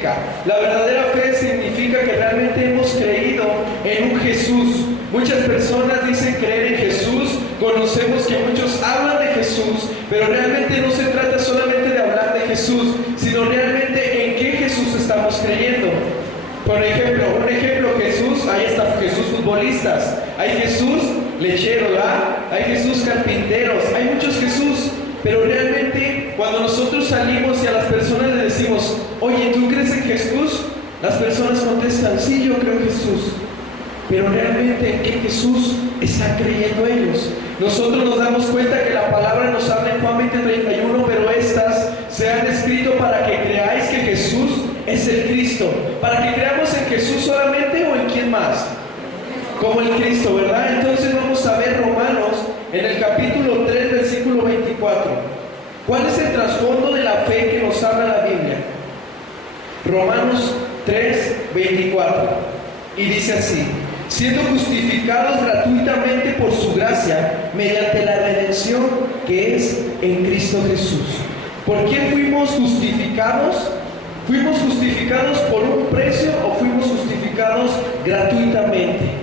significa? La verdadera fe significa que realmente hemos creído en un Jesús. Muchas personas dicen creer en Jesús, conocemos que muchos hablan de Jesús, pero realmente no se trata solamente de hablar de Jesús, sino realmente en qué Jesús estamos creyendo. Por ejemplo, Jesús, ahí está Jesús futbolistas, hay Jesús lechero, ¿verdad? Hay Jesús carpinteros, hay muchos Jesús, pero realmente cuando nosotros salimos y a las personas les decimos, oye, ¿tú crees en Jesús? Las personas contestan, sí, yo creo en Jesús. Pero realmente, ¿en qué Jesús están creyendo ellos? Nosotros nos damos cuenta que la palabra nos habla en Juan 20:31, pero estas se han escrito para que creáis que Jesús es el Cristo. Para que creamos en Jesús solamente o en quién más. Como el Cristo, ¿verdad? Entonces vamos a ver Romanos en el capítulo 3, versículo 24. ¿Cuál es el trasfondo de la fe que nos habla la Biblia? Romanos 3, 24. Y dice así: siendo justificados gratuitamente por su gracia, mediante la redención que es en Cristo Jesús. ¿Por qué fuimos justificados? ¿Fuimos justificados por un precio o fuimos justificados gratuitamente?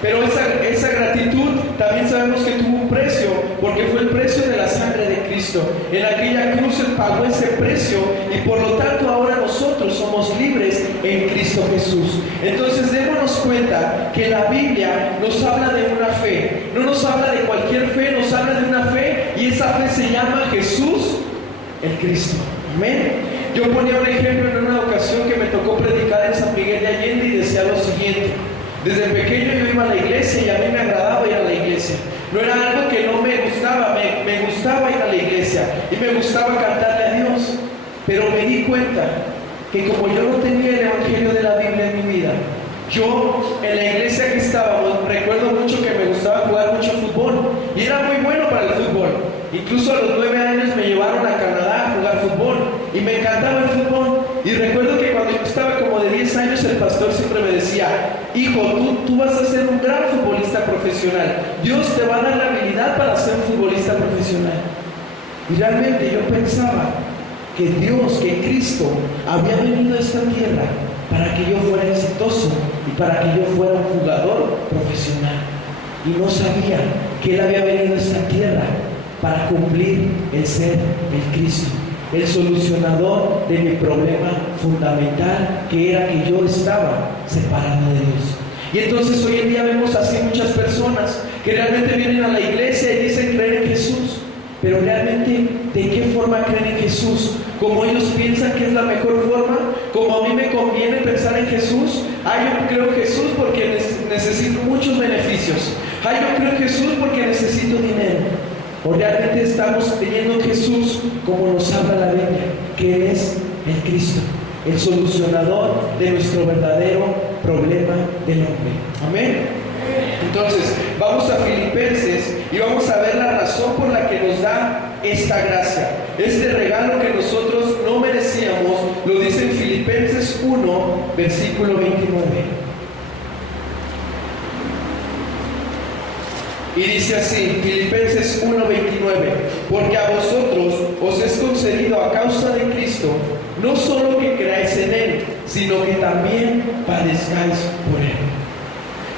Pero esa gratitud también sabemos que tuvo un precio, porque fue el precio de la sangre de Cristo. En aquella cruz Él pagó ese precio y por lo tanto ahora nosotros somos libres en Cristo Jesús. Entonces démonos cuenta que la Biblia nos habla de una fe, no nos habla de cualquier fe, nos habla de una fe y esa fe se llama Jesús el Cristo. Amén. Yo ponía un ejemplo en una ocasión que me tocó predicar en San Miguel de Allende y decía lo siguiente: desde pequeño yo iba a la iglesia y a mí me agradaba ir a la iglesia. No era algo que no me gustaba, me gustaba ir a la iglesia y me gustaba cantarle a Dios. Pero me di cuenta que como yo no tenía el evangelio de la Biblia en mi vida, yo en la iglesia que estábamos, recuerdo mucho que me gustaba jugar mucho fútbol y era muy bueno para el fútbol. Incluso a los 9 años me llevaron a Canadá a jugar fútbol y me encantaba el fútbol. Y recuerdo que cuando yo estaba como de 10 años, el pastor siempre me decía: hijo, tú vas a ser un gran futbolista profesional. Dios te va a dar la habilidad para ser un futbolista profesional. Y realmente yo pensaba que Dios, que Cristo había venido a esta tierra para que yo fuera exitoso y para que yo fuera un jugador profesional. Y no sabía que Él había venido a esta tierra para cumplir el ser el Cristo, el solucionador de mi problema fundamental, que era que yo estaba separado de Dios. Y entonces hoy en día vemos así muchas personas que realmente vienen a la iglesia y dicen creer en Jesús, pero realmente ¿de qué forma creen en Jesús? ¿Como ellos piensan que es la mejor forma? ¿Como a mí me conviene pensar en Jesús? Yo creo en Jesús porque necesito muchos beneficios. Yo creo en Jesús porque necesito dinero. ¿O realmente estamos creyendo en Jesús como nos habla la Biblia, que Él es el Cristo, el solucionador de nuestro verdadero problema del hombre? Amén. Entonces, vamos a Filipenses y vamos a ver la razón por la que nos da esta gracia, este regalo que nosotros no merecíamos. Lo dice en Filipenses 1, versículo 29. Y dice así, Filipenses 1:29: porque a vosotros os es concedido a causa de Cristo, no solo que creáis en Él, sino que también padezcáis por Él.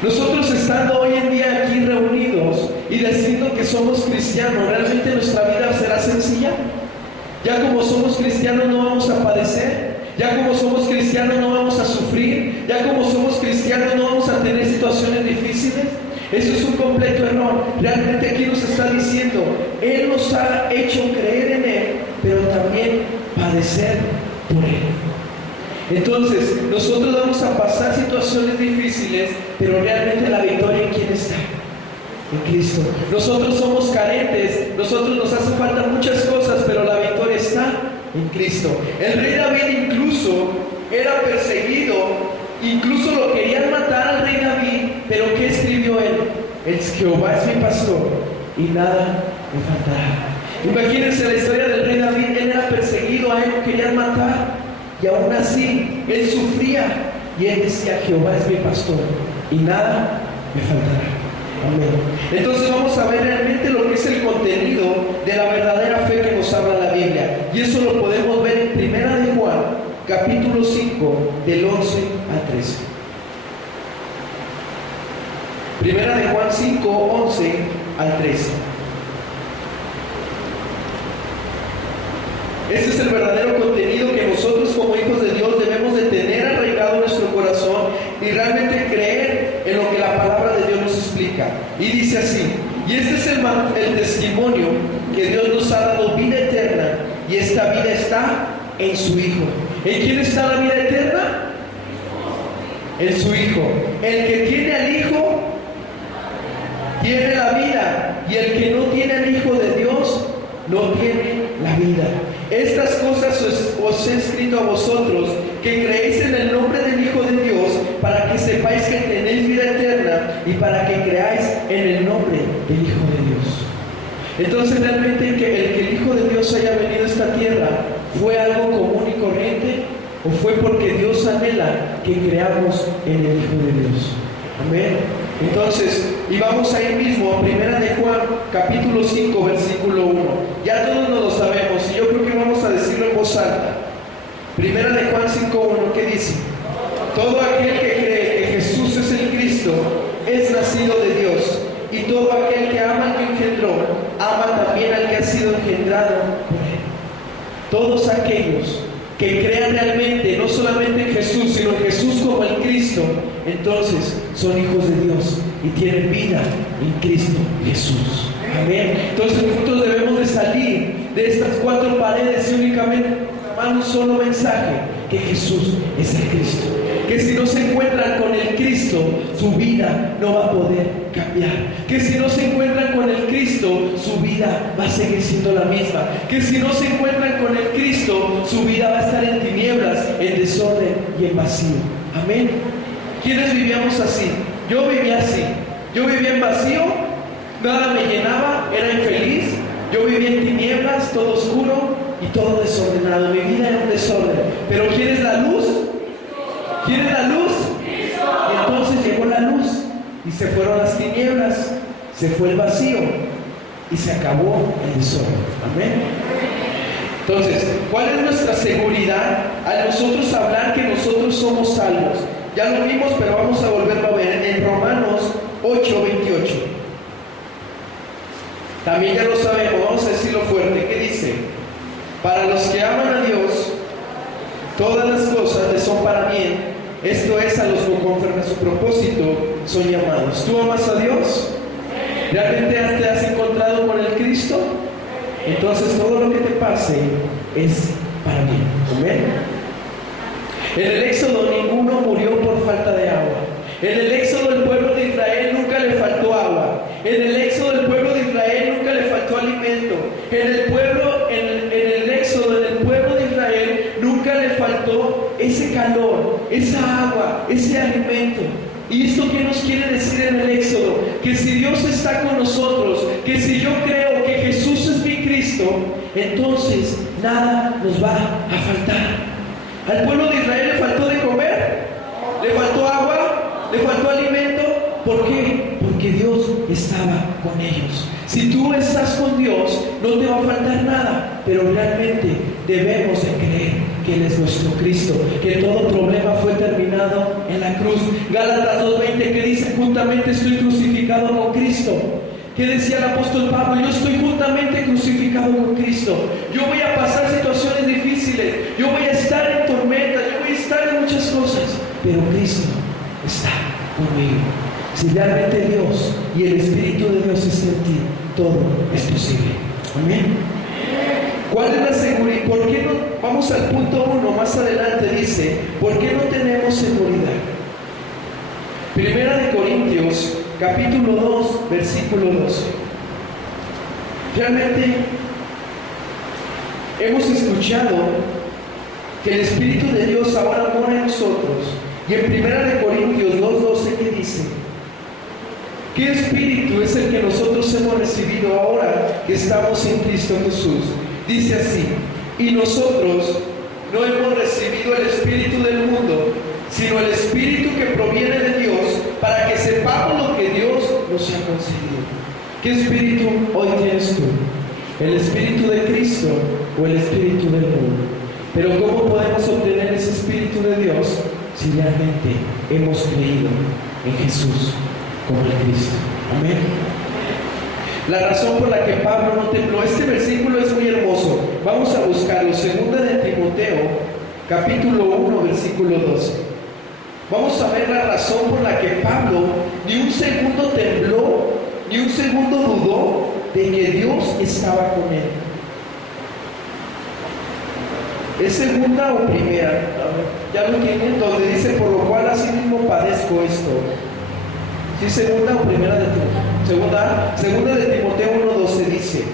Nosotros estando hoy en día aquí reunidos y diciendo que somos cristianos, ¿realmente nuestra vida será sencilla? Ya como somos cristianos no vamos a padecer, ya como somos cristianos no vamos a sufrir, ya como somos cristianos no vamos a tener situaciones difíciles. Eso es un completo error. Realmente aquí nos está diciendo, Él nos ha hecho creer en Él, pero también padecer por Él. Entonces, nosotros vamos a pasar situaciones difíciles, pero realmente la victoria, ¿en quién está? En Cristo. Nosotros somos carentes, nosotros nos hace falta muchas cosas, pero la victoria está en Cristo. El rey David incluso era perseguido, incluso lo querían matar al rey David, pero ¿qué escribió él? Jehová es mi pastor y nada me faltará. Imagínense la historia del rey David. Él era perseguido, a él lo querían matar, y aún así él sufría y él decía: Jehová es mi pastor y nada me faltará. Amén. Entonces vamos a ver realmente lo que es el contenido de la verdadera fe que nos habla la Biblia, y eso lo podemos ver en 1 de Juan capítulo 5, del 11 al 13. Primera de Juan 5, 11 al 13. Este es el verdadero contenido que nosotros como hijos de Dios debemos de tener arraigado en nuestro corazón y realmente creer en lo que la palabra de Dios nos explica. Y dice así: y este es el testimonio que Dios nos ha dado, vida eterna, y esta vida está en su Hijo. ¿En quién está la vida eterna? En su Hijo. El que tiene al Hijo tiene la vida, y el que no tiene al Hijo de Dios no tiene la vida. Estas cosas os he escrito a vosotros, que creéis en el nombre del Hijo de Dios, para que sepáis que tenéis vida eterna y para que creáis en el nombre del Hijo de Dios. Entonces, realmente el que el Hijo de Dios haya venido a esta tierra, ¿fue algo común y corriente? ¿O fue porque Dios anhela que creamos en el Hijo de Dios? Amén. Entonces, y vamos a ir mismo a Primera de Juan, capítulo 5, versículo 1. Ya todos nos lo sabemos y yo creo que vamos a decirlo en voz alta. Primera de Juan 5, 1, ¿qué dice? Todo aquel que cree que Jesús es el Cristo es nacido de Dios, y todo aquel que ama al que engendró, ama también al que ha sido engendrado por él. Todos aquellos que crean realmente, no solamente en Jesús, sino en Jesús como el Cristo, entonces son hijos de Dios y tienen vida en Cristo Jesús. Amén. Entonces nosotros debemos de salir de estas cuatro paredes y únicamente proclamar un solo mensaje: que Jesús es el Cristo. Que si no se encuentran con el Cristo, su vida no va a poder cambiar. Que si no se encuentran con el Cristo, su vida va a seguir siendo la misma. Que si no se encuentran con el Cristo, su vida va a estar en tinieblas, en desorden y en vacío. Amén. ¿Quiénes vivíamos así? Yo vivía así. Yo vivía en vacío, nada me llenaba, era infeliz. Yo vivía en tinieblas, todo oscuro y todo desordenado. Mi vida era un desorden. Pero ¿quién es la luz? ¿Quién es la luz? Y entonces llegó la luz y se fueron las tinieblas, se fue el vacío y se acabó el desorden. Amén. Entonces, ¿cuál es nuestra seguridad al nosotros hablar que nosotros somos salvos? Ya lo vimos, pero vamos a volverlo a ver en Romanos 8:28. También ya lo sabemos, vamos a decirlo fuerte. ¿Qué dice? Para los que aman a Dios, todas las cosas les son para bien. Esto es, a los que conforme a su propósito son llamados. ¿Tú amas a Dios? ¿Realmente te has encontrado con el Cristo? Entonces todo lo que te pase es para bien. Amén. En el Éxodo ninguno murió por falta de agua. En el Éxodo el pueblo de Israel nunca le faltó agua. En el Éxodo el pueblo de Israel nunca le faltó alimento. En el Éxodo, en el pueblo de Israel nunca le faltó ese calor, esa agua, ese alimento. ¿Y esto qué nos quiere decir en el Éxodo? Que si Dios está con nosotros, que si yo creo que Jesús es mi Cristo, entonces nada nos va a faltar. ¿Al pueblo de Israel le faltó de comer? ¿Le faltó agua? ¿Le faltó alimento? ¿Por qué? Porque Dios estaba con ellos. Si tú estás con Dios, no te va a faltar nada, pero realmente debemos de creer que Él es nuestro Cristo, que todo problema fue terminado en la cruz. Gálatas 2:20, que dice: juntamente estoy crucificado con Cristo. ¿Qué decía el apóstol Pablo? Yo estoy juntamente crucificado con Cristo. Yo voy a pasar situaciones difíciles, yo voy a estar en tormenta, yo voy a estar en muchas cosas, pero Cristo está conmigo. Si realmente Dios y el Espíritu de Dios está en ti, todo es posible. Amén. ¿Cuál es la seguridad? ¿Por qué no? Vamos al punto 1, más adelante dice: ¿por qué no tenemos seguridad? Primera de Corintios, capítulo 2, versículo 12. Realmente hemos escuchado que el Espíritu de Dios ahora mora en nosotros. Y en Primera de Corintios 2:12, ¿qué dice? ¿Qué espíritu es el que nosotros hemos recibido ahora que estamos en Cristo Jesús? Dice así: y nosotros no hemos recibido el espíritu del mundo, sino el Espíritu que proviene de Dios, para que sepamos lo que Dios nos ha concedido. ¿Qué espíritu hoy tienes tú? ¿El Espíritu de Cristo o el Espíritu del mundo? Pero ¿cómo podemos obtener ese si realmente hemos creído en Jesús como el Cristo. Amén. La razón por la que Pablo no tembló, este versículo es muy hermoso. Vamos a buscarlo, 2 de Timoteo, capítulo 1, versículo 12. Vamos a ver la razón por la que Pablo ni un segundo tembló, ni un segundo dudó de que Dios estaba con él. ¿Es segunda o primera? Ya lo tienen, donde dice, por lo cual así mismo padezco esto. ¿Sí, segunda o primera de Timoteo? Segunda de Timoteo 1:12 dice: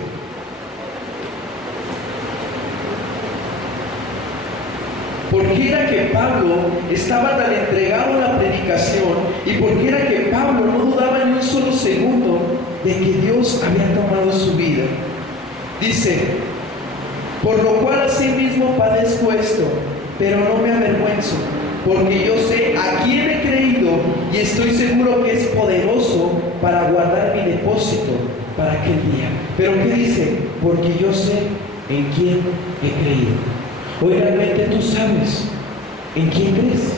¿por qué era que Pablo estaba tan entregado a la predicación? ¿Y por qué era que Pablo no dudaba ni un solo segundo de que Dios había tomado su vida? Dice: por lo cual asimismo padezco esto, pero no me avergüenzo, porque yo sé a quién he creído y estoy seguro que es poderoso para guardar mi depósito para aquel día. ¿Pero qué dice? Porque yo sé en quién he creído. Hoy realmente tú sabes en quién crees.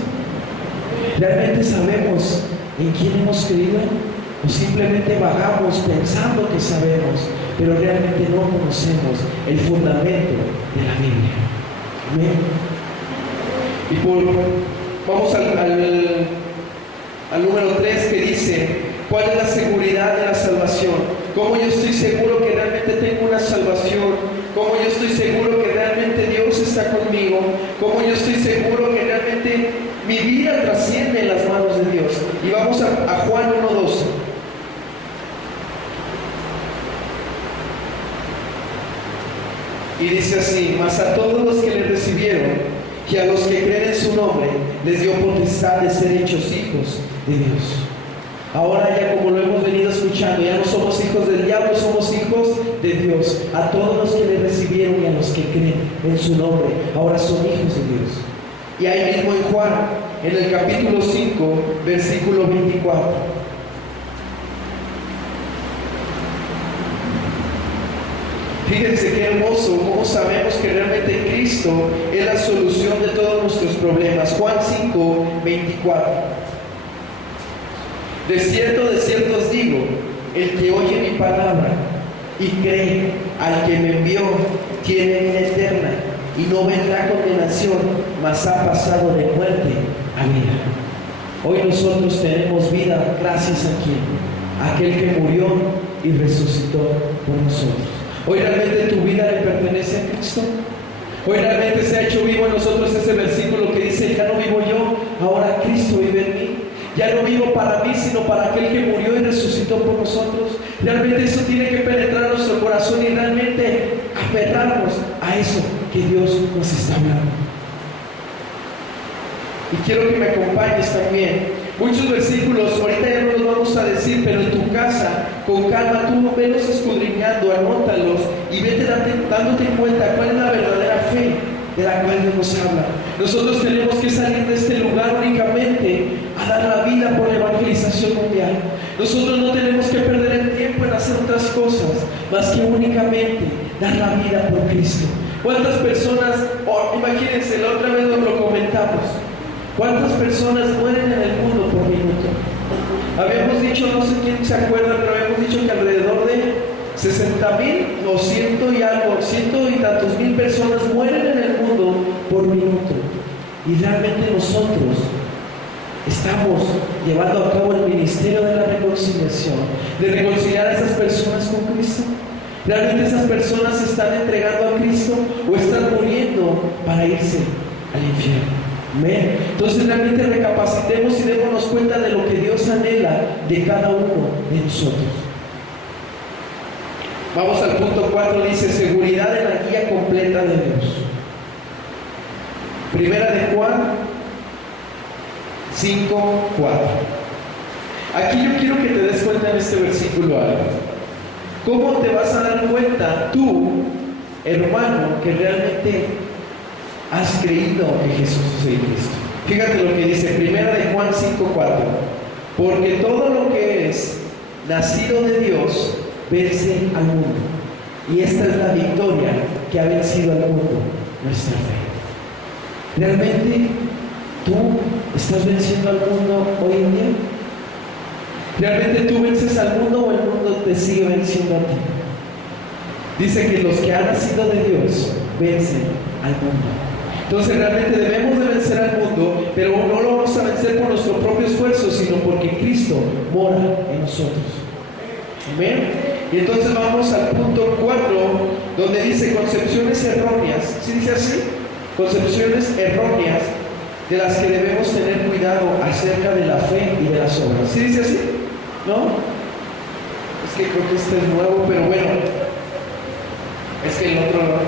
¿Realmente sabemos en quién hemos creído? ¿O simplemente vagamos pensando que sabemos, pero realmente no conocemos el fundamento de la Biblia? Amén. Y vamos al número 3, que dice: ¿cuál es la seguridad de la salvación? ¿Cómo yo estoy seguro que realmente tengo una salvación? ¿Cómo yo estoy seguro que realmente Dios está conmigo? ¿Cómo yo estoy seguro que realmente mi vida trasciende en las manos de Dios? Y vamos a Juan 1:12. Y dice así: mas a todos los que le recibieron y a los que creen en su nombre, les dio potestad de ser hechos hijos de Dios. Ahora ya, como lo hemos venido escuchando, ya no somos hijos del diablo, somos hijos de Dios. A todos los que le recibieron y a los que creen en su nombre, ahora son hijos de Dios. Y ahí mismo en Juan, en el capítulo 5, versículo 24. Fíjense qué hermoso, cómo sabemos que realmente Cristo es la solución de todos nuestros problemas. Juan 5, 24. De cierto os digo, el que oye mi palabra y cree al que me envió, tiene vida eterna y no vendrá condenación, mas ha pasado de muerte a vida. Hoy nosotros tenemos vida gracias a quien, aquel que murió y resucitó por nosotros. Hoy realmente tu vida le pertenece a Cristo. Hoy realmente se ha hecho vivo en nosotros ese versículo que dice: ya no vivo yo, ahora Cristo vive en mí. Ya no vivo para mí, sino para aquel que murió y resucitó por nosotros. Realmente eso tiene que penetrar nuestro corazón y realmente aferrarnos a eso que Dios nos está hablando. Y quiero que me acompañes también. Muchos versículos, ahorita ya no los vamos a decir, pero en tu casa, con calma, tú velos escudriñando, anótalos y vete dándote cuenta cuál es la verdadera fe de la cual Dios nos habla. Nosotros tenemos que salir de este lugar únicamente a dar la vida por la evangelización mundial. Nosotros no tenemos que perder el tiempo en hacer otras cosas, más que únicamente dar la vida por Cristo. ¿Cuántas personas, imagínense, la otra vez lo comentamos, cuántas personas mueren en el mundo por minuto? Habíamos dicho, no sé quién se acuerda, pero habíamos dicho que alrededor de 60,000 o 100 y tantos mil personas mueren en el mundo por minuto. Y realmente nosotros estamos llevando a cabo el ministerio de la reconciliación, de reconciliar a esas personas con Cristo. ¿Realmente esas personas se están entregando a Cristo o están muriendo para irse al infierno? Amén. Entonces realmente recapacitemos y démonos cuenta de lo que Dios anhela de cada uno de nosotros. Vamos al punto 4, dice: seguridad en la guía completa de Dios. Primera de Juan 5, 4. Aquí yo quiero que te des cuenta en este versículo algo. ¿Cómo te vas a dar cuenta tú, hermano, que realmente has creído que Jesús es el Cristo? Fíjate lo que dice Primera de Juan 5, 4. Porque todo lo que es nacido de Dios vence al mundo, y esta es la victoria que ha vencido al mundo, nuestra fe. Realmente ¿Tú estás venciendo al mundo hoy en día? ¿Realmente tú vences al mundo o el mundo te sigue venciendo a ti? Dice que los que han nacido de Dios vencen al mundo. Entonces realmente debemos de vencer al mundo, pero no lo vamos a vencer por nuestro propio esfuerzo, sino porque Cristo mora en nosotros. Amén. Y entonces vamos al punto 4, donde dice concepciones erróneas. ¿Sí dice así? Concepciones erróneas de las que debemos tener cuidado acerca de la fe y de las obras. ¿Sí dice así? ¿No? Es que creo que este es nuevo, pero bueno, es que el otro no.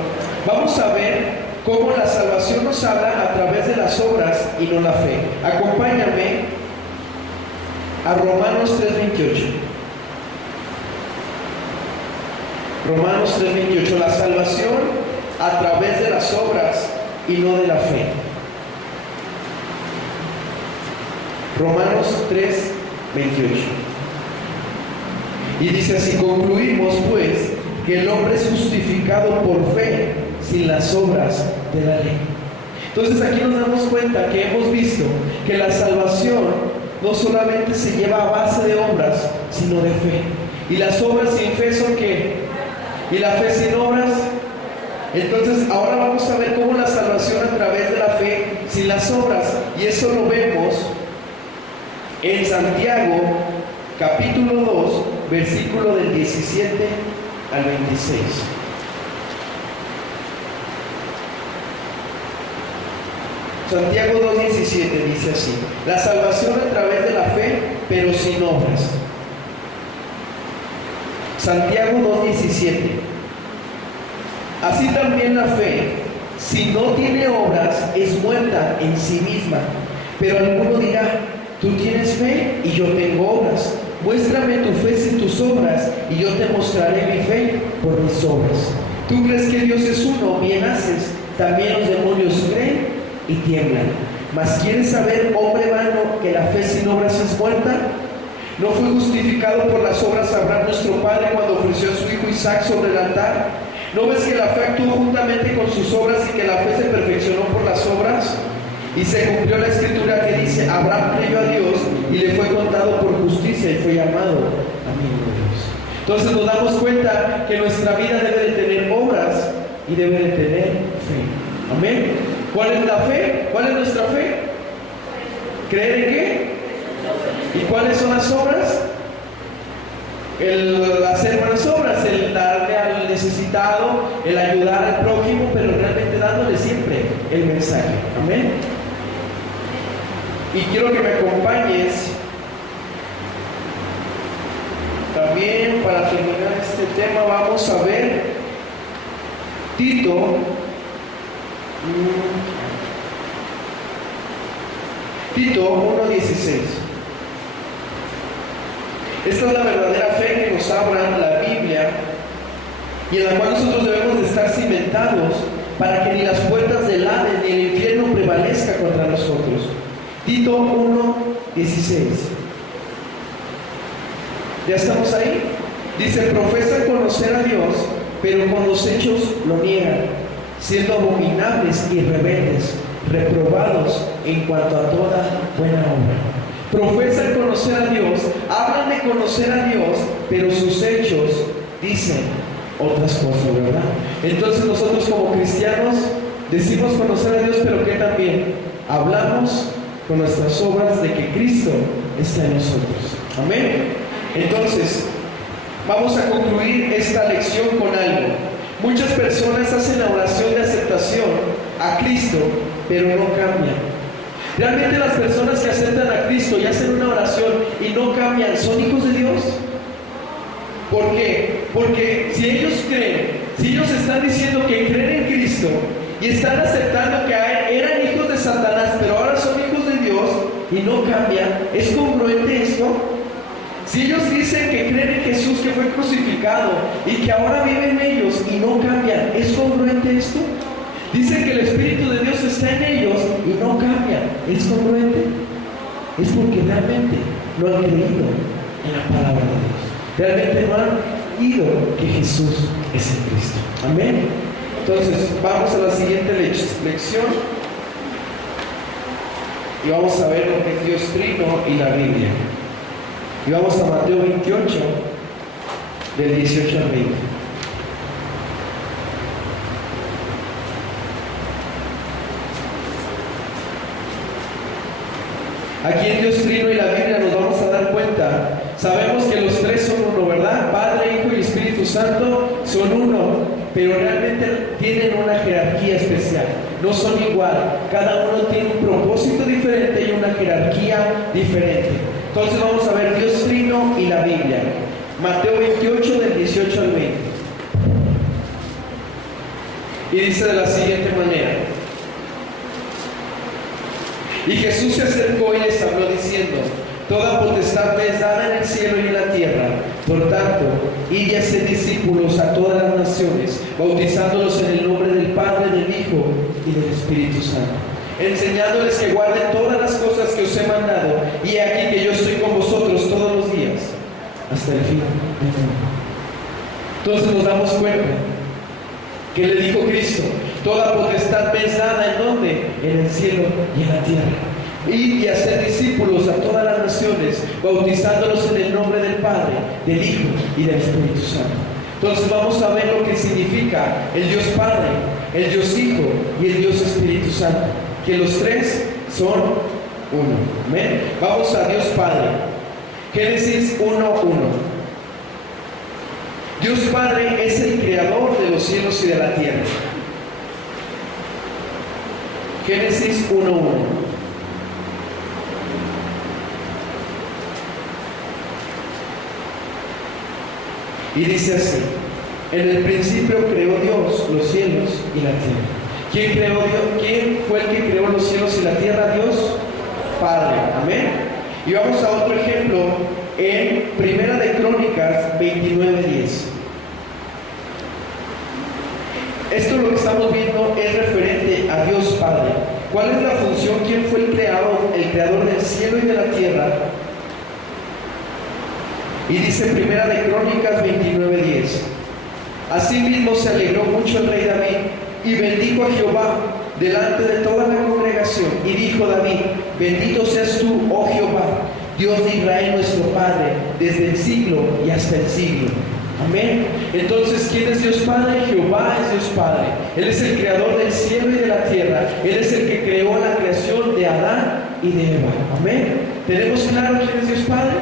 Vamos a ver cómo la salvación nos habla a través de las obras y no la fe. Acompáñame a Romanos 3:28. Romanos 3:28, la salvación a través de las obras y no de la fe. Romanos 3:28. Y dice así: concluimos pues que el hombre es justificado por fe sin las obras de la ley. Entonces aquí nos damos cuenta que hemos visto que la salvación no solamente se lleva a base de obras, sino de fe. Y las obras sin fe son ¿qué? Y la fe sin obras. Entonces ahora vamos a ver cómo la salvación a través de la fe sin las obras, y eso lo vemos en Santiago capítulo 2 versículo del 17 al 26. Santiago 2:17 dice así: la salvación a través de la fe, pero sin obras. Santiago 2:17. Así también la fe, si no tiene obras, es muerta en sí misma. Pero alguno dirá: tú tienes fe y yo tengo obras. Muéstrame tu fe sin tus obras, y yo te mostraré mi fe por mis obras. ¿Tú crees que Dios es uno? Bien haces. También los demonios creen y tiemblan. Mas ¿quieres saber, hombre vano, que la fe sin obras es muerta? ¿No fue justificado por las obras Abraham nuestro padre cuando ofreció a su hijo Isaac sobre el altar? ¿No ves que la fe actuó juntamente con sus obras y que la fe se perfeccionó por las obras? Y se cumplió la escritura que dice: Abraham creyó a Dios y le fue contado por justicia y fue llamado amigo de Dios. Entonces nos damos cuenta que nuestra vida debe de tener obras y debe de tener fe. Amén. ¿Cuál es la fe? ¿Cuál es nuestra fe? ¿Creer en qué? ¿Y cuáles son las obras? El hacer buenas obras, el darle al necesitado, el ayudar al prójimo, pero realmente dándole siempre el mensaje. Amén. Y quiero que me acompañes también para terminar este tema. Vamos a ver Tito 1:16. Esta es la verdadera fe que nos habla la Biblia y en la cual nosotros debemos de estar cimentados para que ni las puertas del Hades ni el infierno prevalezca contra nosotros. Tito 1:16. ¿Ya estamos ahí? Dice: profesan conocer a Dios, pero con los hechos lo niegan, siendo abominables y rebeldes, reprobados en cuanto a toda buena obra. Profesan conocer a Dios, hablan de conocer a Dios, pero sus hechos dicen otras cosas, ¿verdad? Entonces nosotros como cristianos decimos conocer a Dios, pero que también hablamos con nuestras obras de que Cristo está en nosotros. Amén. Entonces vamos a concluir esta lección con algo. Muchas personas hacen la oración de aceptación a Cristo, pero no cambian. ¿Realmente las personas que aceptan a Cristo y hacen una oración y no cambian son hijos de Dios? ¿Por qué? Porque si ellos creen, si ellos están diciendo que creen en Cristo y están aceptando que eran hijos de Satanás, pero ahora son hijos de Dios y no cambian, ¿es congruente esto? Si ellos dicen que creen en Jesús que fue crucificado y que ahora viven ellos y no cambian, ¿es congruente esto? Dicen que el Espíritu de Dios está en ellos y no cambian, ¿es congruente? Es porque realmente no han creído en la palabra de Dios. Realmente no han creído que Jesús es el Cristo. Amén. Entonces vamos a la siguiente lección. y vamos a ver lo que es Dios Trino y la Biblia. Y vamos a Mateo 28, del 18 al 20. Aquí en Dios Trino y la Biblia nos vamos a dar cuenta, sabemos que los tres son uno, ¿verdad? Padre, Hijo y Espíritu Santo son uno, pero realmente tienen una jerarquía especial, no son igual, cada uno tiene un propósito diferente y una jerarquía diferente. Entonces vamos a ver Dios Trino y la Biblia, Mateo 28 del 18 al 20. Y dice de la siguiente manera: y Jesús se acercó y les habló diciendo: toda potestad me es dada en el cielo y en la tierra. Por tanto, id y haced discípulos a todas las naciones, bautizándolos en el nombre del Padre, del Hijo y del Espíritu Santo, enseñándoles que guarden todas las cosas que os he mandado, y he aquí que yo estoy con vosotros todos los días, hasta el fin del mundo. Entonces nos damos cuenta que le dijo Cristo: toda potestad me es dada, ¿en dónde? En el cielo y en la tierra. Y hacer discípulos a todas las naciones, bautizándolos en el nombre del Padre, del Hijo y del Espíritu Santo. Entonces vamos a ver lo que significa el Dios Padre, el Dios Hijo y el Dios Espíritu Santo, que los tres son uno. ¿Amén? Vamos a Dios Padre. Génesis 1:1. Dios Padre es el creador de los cielos y de la tierra. Génesis 1:1. Y dice así: en el principio creó Dios los cielos y la tierra. ¿Quién creó Dios? ¿Quién fue el que creó los cielos y la tierra? Dios Padre. Amén. Y vamos a otro ejemplo en Primera de Crónicas 29:10. Esto lo que estamos viendo es referente a Dios Padre. ¿Cuál es la función? ¿Quién fue el creador del cielo y de la tierra? Y dice Primera de Crónicas 29:10: asimismo se alegró mucho el rey David y bendijo a Jehová delante de toda la congregación. Y dijo David: bendito seas tú, oh Jehová, Dios de Israel nuestro Padre, desde el siglo y hasta el siglo. Amén. Entonces, ¿quién es Dios Padre? Jehová es Dios Padre. Él es el creador del cielo y de la tierra. Él es el que creó la creación de Adán y de Eva. Amén. ¿Tenemos claro quién es Dios Padre?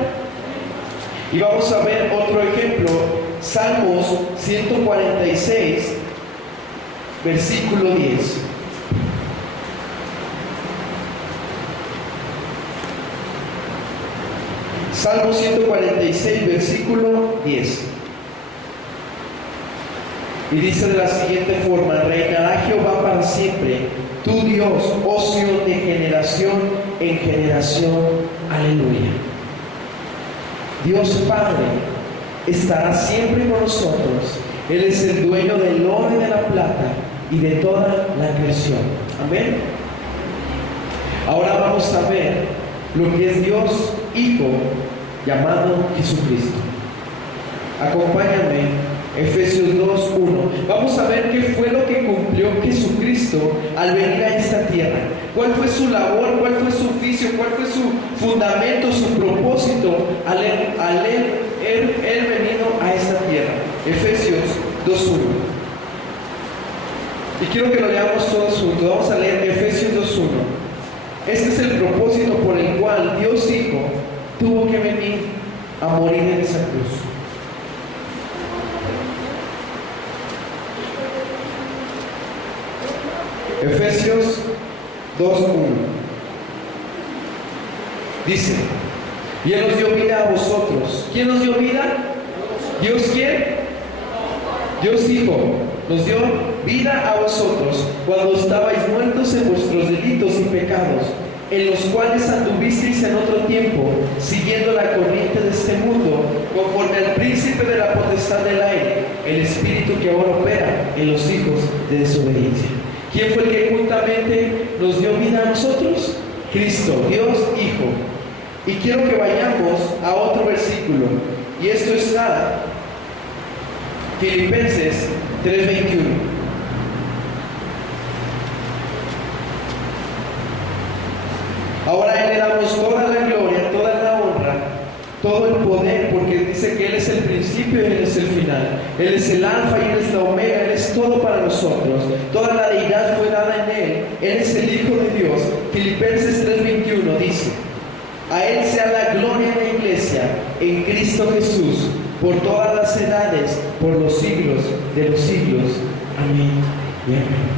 Y vamos a ver otro ejemplo, Salmos 146, versículo 10. Salmo 146, versículo 10. Y dice de la siguiente forma: reinará Jehová para siempre, tu Dios, oh Sión, de generación en generación. Aleluya. Dios Padre estará siempre con nosotros. Él es el dueño del oro y de la plata y de toda la creación. Amén. Ahora vamos a ver lo que es Dios Hijo, llamado Jesucristo. Acompáñame, Efesios 2:1. Vamos a ver qué fue lo que cumplió Jesucristo al venir a esta tierra. ¿Cuál fue su labor? ¿Cuál fue su oficio? ¿Cuál fue su fundamento, su propósito al él venido a esta tierra? Efesios 2:1. Y quiero que lo leamos todos juntos. Vamos a leer Efesios 2:1. Este es el propósito por el cual Dios Hijo tuvo que venir a morir en esa cruz. Efesios 2:1 dice: y Él nos dio vida a vosotros. ¿Quién nos dio vida? ¿Dios quién? Dios Hijo nos dio vida a vosotros cuando estabais muertos en vuestros delitos y pecados, en los cuales anduvisteis en otro tiempo, siguiendo la corriente de este mundo, conforme al príncipe de la potestad del aire, el espíritu que ahora opera en los hijos de desobediencia. ¿Quién fue el que juntamente nos dio vida a nosotros? Cristo, Dios Hijo. Y quiero que vayamos a otro versículo, y esto está Filipenses 3:21. Ahora a Él le damos toda la gloria, toda la honra, todo el poder, porque dice que Él es el principio y Él es el final. Él es el alfa y Él es la omega, Él es todo para nosotros. Toda la deidad fue dada en Él. Él es el Hijo de Dios. Filipenses 3:21 dice: a Él sea la gloria en la iglesia, en Cristo Jesús, por todas las edades, por los siglos de los siglos. Amén y amén.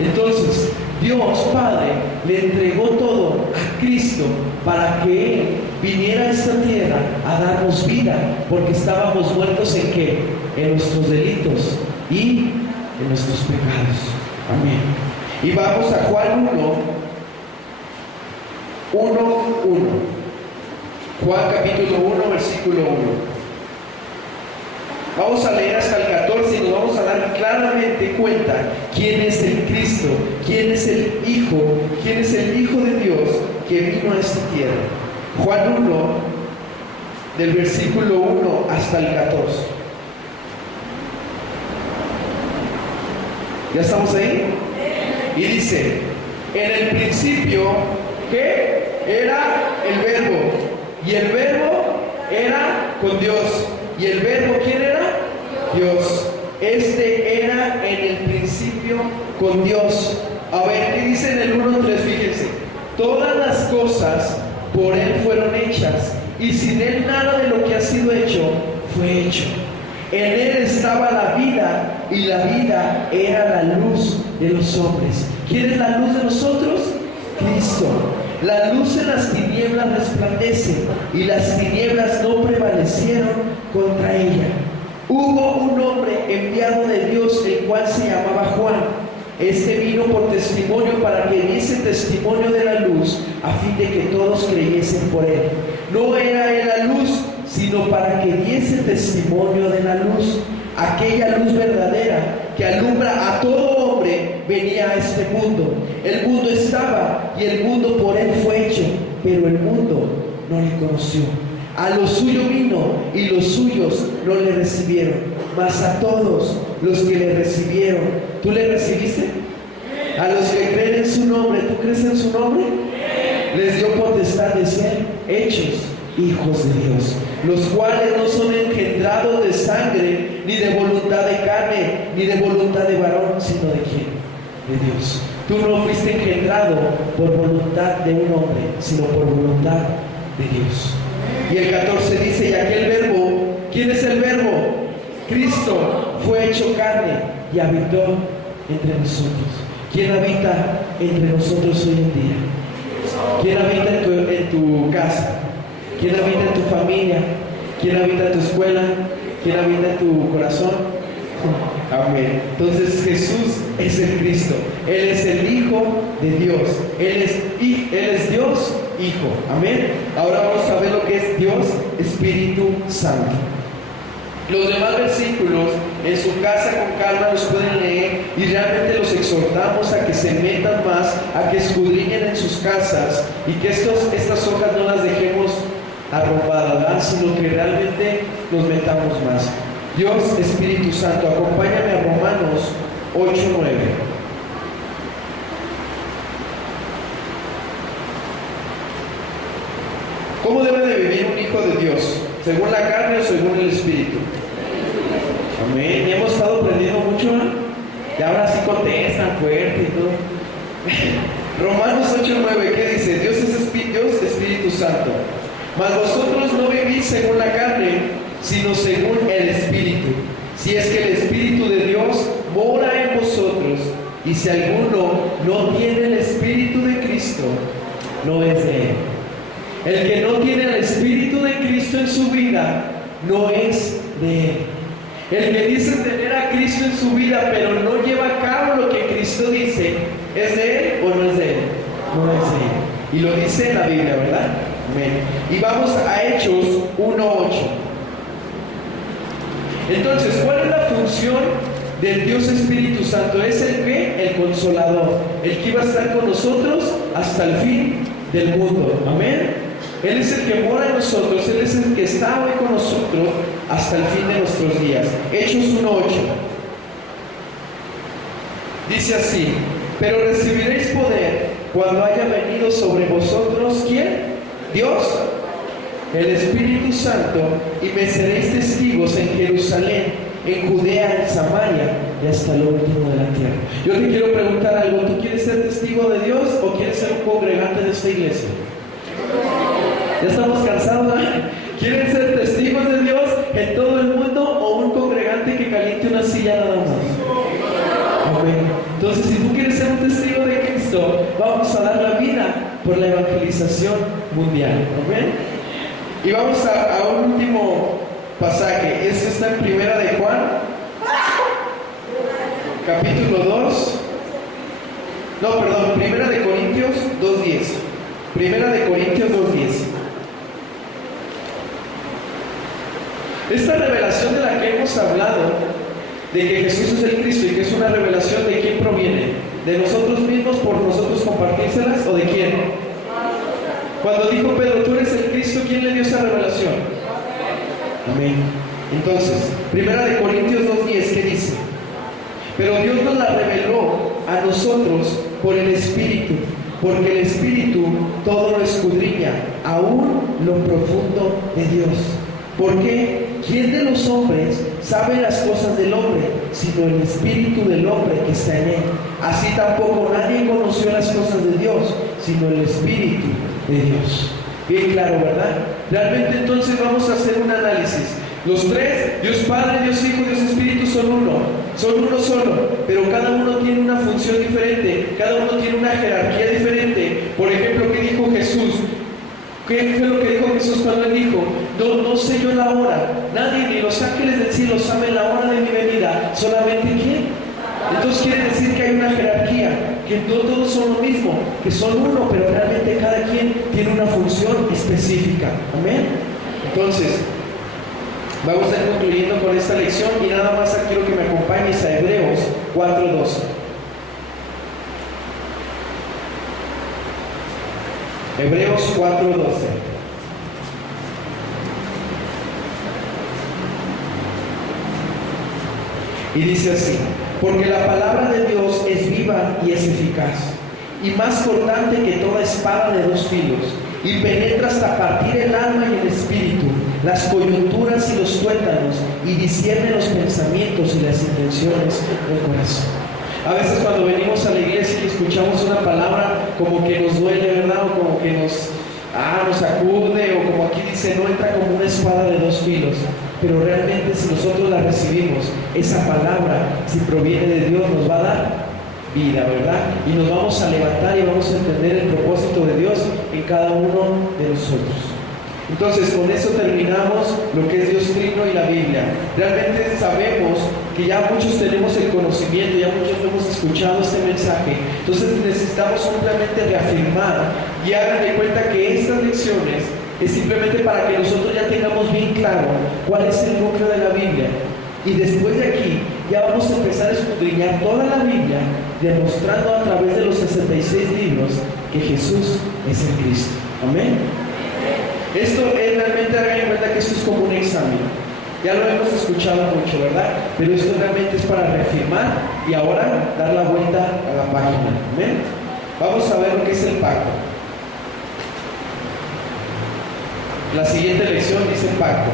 Entonces, Dios Padre le entregó todo a Cristo para que Él viniera a esta tierra a darnos vida, porque estábamos muertos ¿en qué? En nuestros delitos y en nuestros pecados. Amén. Y vamos a Juan 1:1. Juan capítulo 1, versículo 1. Vamos a leer hasta el 14 y nos vamos a dar claramente cuenta quién es el Cristo, quién es el Hijo de Dios que vino a esta tierra. Juan 1, del versículo 1 hasta el 14. ¿Ya estamos ahí? Y dice: en el principio, ¿qué? Era el Verbo, y el Verbo era con Dios. ¿Y el Verbo quién era? Dios. Este era en el principio con Dios. A ver, ¿qué dice en el 1:3? Fíjense: todas las cosas por Él fueron hechas, y sin Él nada de lo que ha sido hecho fue hecho. En Él estaba la vida, y la vida era la luz de los hombres. ¿Quién es la luz de nosotros? Cristo. La luz en las tinieblas resplandece, y las tinieblas no prevalecieron contra ella. Hubo un hombre enviado de Dios, el cual se llamaba Juan. Este vino por testimonio, para que diese testimonio de la luz, a fin de que todos creyesen por él. No era él la luz, sino para que diese testimonio de la luz. Aquella luz verdadera que alumbra a todo hombre venía a este mundo. El mundo estaba, y el mundo por él fue hecho, pero el mundo no le conoció. A lo suyo vino, y los suyos no le recibieron. Mas a todos los que le recibieron, ¿tú le recibiste? A los que creen en su nombre, ¿tú crees en su nombre? Les dio potestad de ser hechos hijos de Dios, los cuales no son engendrados de sangre, ni de voluntad de carne, ni de voluntad de varón, sino de ¿quién? De Dios. Tú no fuiste engendrado por voluntad de un hombre, sino por voluntad de Dios. Y el 14 dice: y aquel Verbo, ¿quién es el Verbo? Cristo fue hecho carne y habitó entre nosotros. ¿Quién habita entre nosotros hoy en día? ¿Quién habita en tu casa? ¿Quién habita en tu familia? ¿Quién habita en tu escuela? ¿Quién habita en tu corazón? Amén. Entonces Jesús es el Cristo. Él es el Hijo de Dios. Él es Dios Hijo. Amén. Ahora vamos a ver lo que es Dios Espíritu Santo. Los demás versículos en su casa con calma los pueden leer, y realmente los exhortamos a que se metan más, a que escudriñen en sus casas, y que estas hojas no las dejemos arropadas, ¿verdad? Sino que realmente nos metamos más. Dios Espíritu Santo, acompáñame a Romanos 8:9. ¿Cómo debe de vivir un hijo de Dios? ¿Según la carne o según el Espíritu? Amén. Y hemos estado aprendiendo mucho, ¿no? Y ahora sí contestan fuerte y todo. Romanos 8:9, ¿qué dice? Dios es Espíritu Santo. Mas vosotros no vivís según la carne, sino según el Espíritu. Si es que el Espíritu de Dios mora en vosotros. Y si alguno no tiene el Espíritu de Cristo, no es de él. El que no tiene el Espíritu de Cristo en su vida, no es de él. El que dice tener a Cristo en su vida, pero no lleva a cabo lo que Cristo dice, ¿es de él o no es de él? No es de él. Y lo dice en la Biblia, ¿verdad? Amén. Y vamos a Hechos 1:8. Entonces, ¿cuál es la función del Dios Espíritu Santo? Es el que, el Consolador, el que iba a estar con nosotros hasta el fin del mundo. Amén. Él es el que mora en nosotros, Él es el que está hoy con nosotros hasta el fin de nuestros días. Hechos 1:8. Dice así: pero recibiréis poder cuando haya venido sobre vosotros, ¿quién? Dios, el Espíritu Santo, y me seréis testigos en Jerusalén, en Judea, en Samaria y hasta lo último de la tierra. Yo te quiero preguntar algo, ¿tú quieres ser testigo de Dios o quieres ser un congregante de esta iglesia? Ya estamos cansados, ¿no? ¿Quieren ser testigos de Dios en todo el mundo o un congregante que caliente una silla nada más? Amén. Entonces, si tú quieres ser un testigo de Cristo, vamos a dar la vida por la evangelización mundial. Amén. Y vamos a un último pasaje. Este está en Primera de Juan, capítulo 2. No, perdón, Primera de Corintios 2:10. Primera de Corintios 2:10. Esta revelación de la que hemos hablado, de que Jesús es el Cristo y que es una revelación, ¿de quién proviene? ¿De nosotros mismos por nosotros compartírselas o de quién? Cuando dijo Pedro, tú eres el Cristo, ¿quién le dio esa revelación? Amén. Entonces, Primera de Corintios 2:10, ¿qué dice? Pero Dios nos la reveló a nosotros por el Espíritu, porque el Espíritu todo lo escudriña, aún lo profundo de Dios. ¿Por qué? ¿Quién de los hombres sabe las cosas del hombre, sino el Espíritu del hombre que está en él? Así tampoco nadie conoció las cosas de Dios, sino el Espíritu de Dios. Bien claro, ¿verdad? Realmente entonces vamos a hacer un análisis. Los tres, Dios Padre, Dios Hijo, Dios Espíritu, son uno solo, pero cada uno tiene una función diferente, cada uno tiene una jerarquía diferente. Por ejemplo, ¿qué dijo Jesús? ¿Qué fue lo que dijo Jesús cuando él dijo? No sé yo la hora, nadie ni los ángeles del cielo saben la hora de mi venida, solamente ¿quién? Entonces quiere decir que hay una jerarquía, que no todos son lo mismo, que son uno, pero realmente cada quien tiene una función específica. Amén. Entonces, vamos a ir concluyendo con esta lección y nada más quiero que me acompañes a Hebreos 4:12. Hebreos 4:12. Y dice así: porque la palabra de Dios es viva y es eficaz, y más cortante que toda espada de dos filos, y penetra hasta partir el alma y el espíritu, las coyunturas y los tuétanos, y discierne los pensamientos y las intenciones del corazón. A veces cuando venimos a la iglesia y escuchamos una palabra como que nos duele, ¿verdad? O como que nos sacude, o como aquí dice, no entra como una espada de dos filos. Pero realmente si nosotros la recibimos, esa palabra, si proviene de Dios, nos va a dar vida, ¿verdad? Y nos vamos a levantar y vamos a entender el propósito de Dios en cada uno de nosotros. Entonces, con eso terminamos lo que es Dios Trino y la Biblia. Realmente sabemos que ya muchos tenemos el conocimiento, ya muchos hemos escuchado este mensaje. Entonces necesitamos simplemente reafirmar y hagan de cuenta que estas lecciones es simplemente para que nosotros ya tengamos bien claro cuál es el núcleo de la Biblia. Y después de aquí ya vamos a empezar a escudriñar toda la Biblia, demostrando a través de los 66 libros que Jesús es el Cristo. Amén. Esto es realmente, hagan en cuenta que esto es como un examen. Ya lo hemos escuchado mucho, ¿verdad? Pero esto realmente es para reafirmar y ahora dar la vuelta a la página. ¿Amén? Vamos a ver lo que es el pacto. La siguiente lección dice pacto.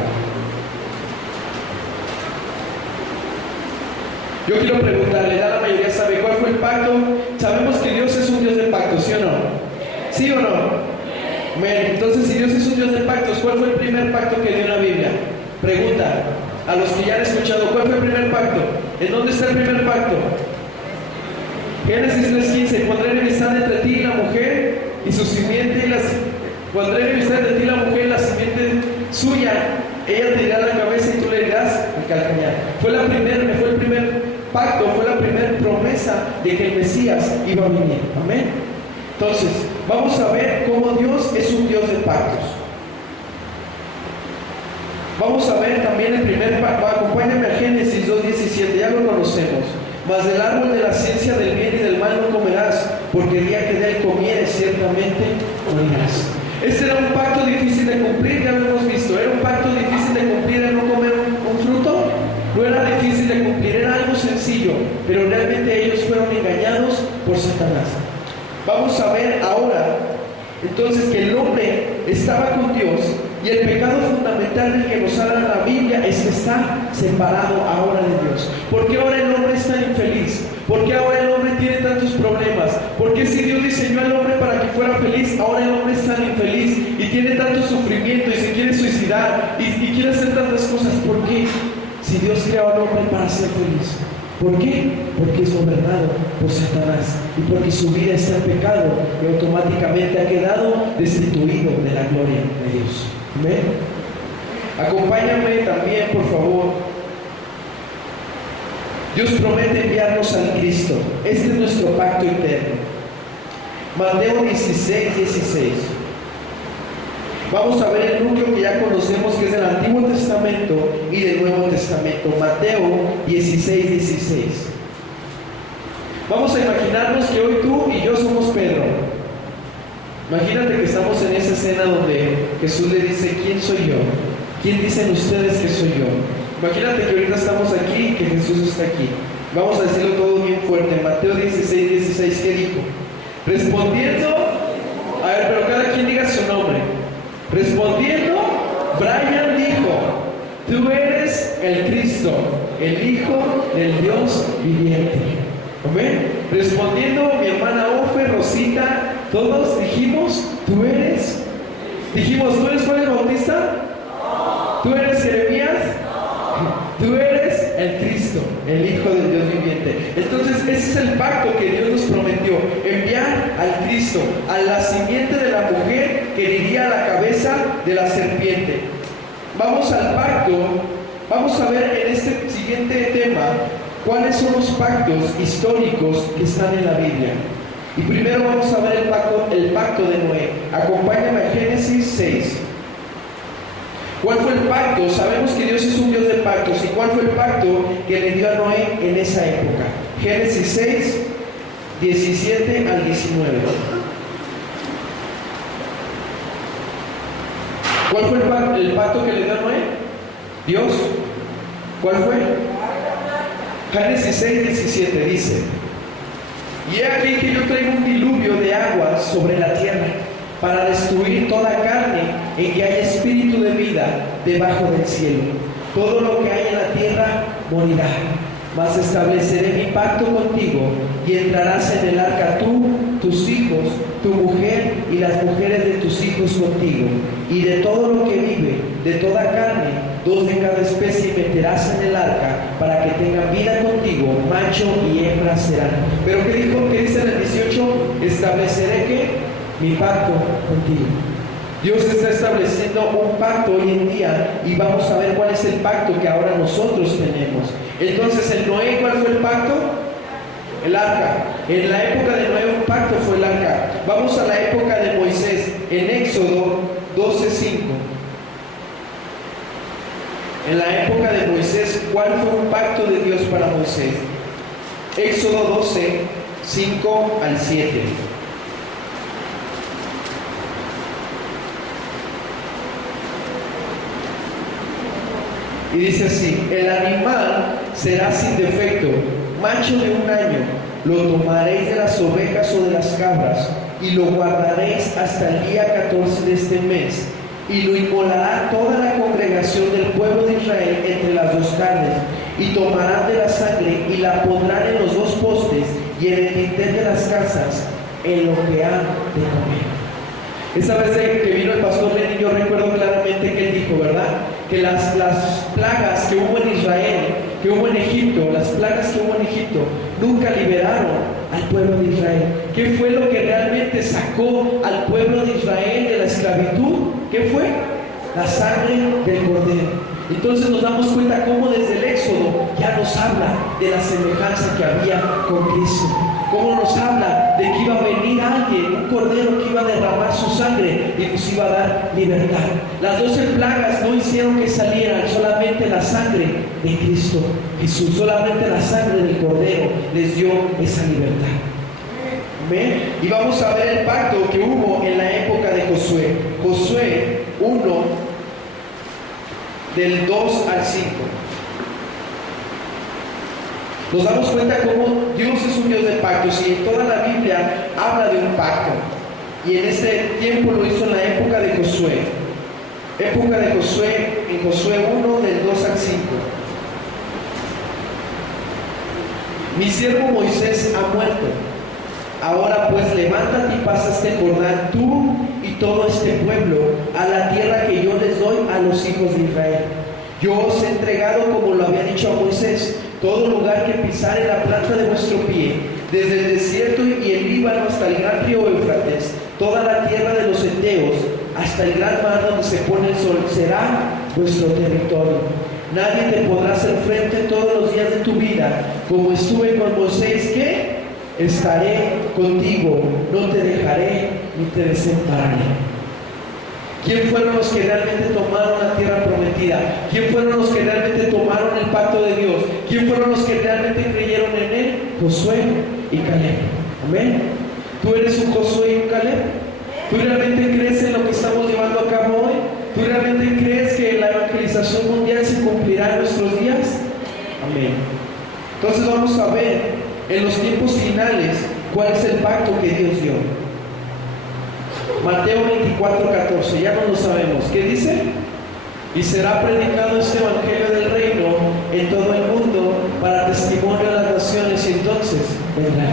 Yo quiero preguntarle, ¿ya la mayoría sabe cuál fue el pacto? Sabemos que Dios es un Dios de pacto, ¿sí o no? ¿Sí o no? Amén. Entonces, si Dios es un Dios de pactos, ¿cuál fue el primer pacto que dio en la Biblia? Pregunta a los que ya han escuchado, ¿cuál fue el primer pacto? ¿En dónde está el primer pacto? Génesis 3:15, pondré enemistad entre ti y la mujer y su simiente y las... Pondré enemistad entre ti y la mujer y la simiente suya, ella te irá la cabeza y tú le irás el calcañar. Fue el primer pacto, fue la primera promesa de que el Mesías iba a venir. Amén. Entonces, vamos a ver cómo Dios es un Dios de pactos. Vamos a ver también el primer pacto. Acompáñame a Génesis 2:17, ya lo conocemos. Mas del árbol de la ciencia del bien y del mal no comerás, porque el día que de él comieres ciertamente morirás. Este era un pacto difícil de cumplir, ya lo hemos visto. Era un pacto difícil de cumplir el no comer un fruto. No era difícil de cumplir, era algo sencillo, pero realmente ellos fueron engañados por Satanás. Vamos a ver ahora entonces que el hombre estaba con Dios, y el pecado fundamental del que nos habla la Biblia es que está separado ahora de Dios. ¿Por qué ahora el hombre está infeliz? ¿Por qué ahora el hombre tiene tantos problemas? ¿Por qué si Dios diseñó al hombre para que fuera feliz, ahora el hombre es tan infeliz y tiene tanto sufrimiento y se quiere suicidar y quiere hacer tantas cosas? ¿Por qué? Si Dios creó al hombre para ser feliz. ¿Por qué? Porque es gobernado por Satanás y porque su vida está en pecado y automáticamente ha quedado destituido de la gloria de Dios. ¿Amén? Acompáñame también, por favor. Dios promete enviarnos al Cristo. Este es nuestro pacto eterno. Mateo 16, 16. Vamos a ver el núcleo que ya conocemos, que es del Antiguo Testamento y del Nuevo Testamento. Mateo 16, 16. Vamos a imaginarnos que hoy tú y yo somos Pedro. Imagínate que estamos en esa escena donde Jesús le dice: ¿quién soy yo? ¿Quién dicen ustedes que soy yo? Imagínate que ahorita estamos aquí y que Jesús está aquí. Vamos a decirlo todo bien fuerte. Mateo 16, 16, ¿qué dijo? Respondiendo, a ver, pero cada quien diga su nombre. Respondiendo, Brian dijo: tú eres el Cristo, el Hijo del Dios viviente. ¿Amén? Respondiendo, mi hermana Ofe, Rosita, todos dijimos: tú eres. Dijimos: ¿tú eres Juan el Bautista? ¿Tú eres Jeremías? Tú eres el Cristo, el Hijo del Dios viviente. Entonces ese es el pacto que Dios nos prometió: enviar al Cristo, a la simiente de la mujer que heriría la cabeza de la serpiente. Vamos al pacto. Vamos a ver en este siguiente tema cuáles son los pactos históricos que están en la Biblia. Y primero vamos a ver el pacto de Noé. Acompáñame a Génesis 6. ¿Cuál fue el pacto? Sabemos que Dios es un Dios de pactos. ¿Y cuál fue el pacto que le dio a Noé en esa época? Génesis 6, 17 al 19. ¿Cuál fue el pacto que le dio a Noé? Dios. ¿Cuál fue? Génesis 6, 17 dice: y he aquí que yo traigo un diluvio de aguas sobre la tierra, para destruir toda carne en que haya espíritu de vida debajo del cielo. Todo lo que hay en la tierra morirá. Mas estableceré mi pacto contigo, y entrarás en el arca tú, tus hijos, tu mujer y las mujeres de tus hijos contigo. Y de todo lo que vive, de toda carne, 2 de cada especie meterás en el arca, para que tengan vida contigo, macho y hembra serán. Pero ¿qué dijo? ¿Qué dice en el 18? Estableceré que mi pacto contigo. Dios está estableciendo un pacto hoy en día, y vamos a ver cuál es el pacto que ahora nosotros tenemos. Entonces, en Noé, ¿cuál fue el pacto? El arca. En la época de Noé un pacto fue el arca. Vamos a la época de Moisés, en Éxodo 12:5. En la época de Moisés, ¿cuál fue un pacto de Dios para Moisés? Éxodo 12, 5 al 7. Y dice así: el animal será sin defecto, macho de 1 año. Lo tomaréis de las ovejas o de las cabras, y lo guardaréis hasta el día 14 de este mes. Y lo inmolará toda la congregación del pueblo de Israel entre las 2 carnes. Y tomarán de la sangre y la pondrán en los 2 postes y en el dintel de las casas, en lo que han de comer. Esa vez que vino el pastor Lenin, yo recuerdo claramente que él dijo, ¿verdad?, que las plagas que hubo en Israel, que hubo en Egipto, las plagas que hubo en Egipto, nunca liberaron al pueblo de Israel. ¿Qué fue lo que realmente sacó al pueblo de Israel de la esclavitud? ¿Qué fue? La sangre del cordero. Entonces nos damos cuenta cómo desde el Éxodo ya nos habla de la semejanza que había con Cristo. Cómo nos habla de que iba a venir alguien, un cordero que iba a derramar su sangre y nos iba a dar libertad. Las 12 plagas no hicieron que salieran, solamente la sangre de Cristo Jesús, solamente la sangre del cordero les dio esa libertad. ¿Ven? Y vamos a ver el pacto que hubo en la época de Josué. Josué 1, del 2 al 5. Nos damos cuenta cómo Dios es un Dios de pactos y en toda la Biblia habla de un pacto. Y en este tiempo lo hizo en la época de Josué. Época de Josué, en Josué 1, del 2 al 5. Mi siervo Moisés ha muerto. Ahora pues levántate y pasa este Jordán, tú y todo este pueblo, a la tierra que yo les doy a los hijos de Israel. Yo os he entregado, como lo había dicho a Moisés, todo lugar que pisare la planta de vuestro pie, desde el desierto y el Líbano hasta el gran río Éufrates, toda la tierra de los heteos, hasta el gran mar donde se pone el sol, será vuestro territorio. Nadie te podrá hacer frente todos los días de tu vida. Como estuve con Moisés, ¿qué? Estaré contigo, no te dejaré ni te desampararé. ¿Quién fueron los que realmente tomaron la tierra prometida? ¿Quién fueron los que realmente tomaron el pacto de Dios? ¿Quién fueron los que realmente creyeron en él? Josué y Caleb. Amén. ¿Tú eres un Josué y un Caleb? ¿Tú realmente crees en lo que estamos llevando a cabo hoy? ¿Tú realmente crees que la evangelización mundial se cumplirá en nuestros días? Amén. Entonces vamos a ver en los tiempos finales cuál es el pacto que Dios dio. Mateo 24:14, ya no lo sabemos. ¿Qué dice? Y será predicado este evangelio del reino en todo el mundo para testimonio a las naciones, y entonces vendrá.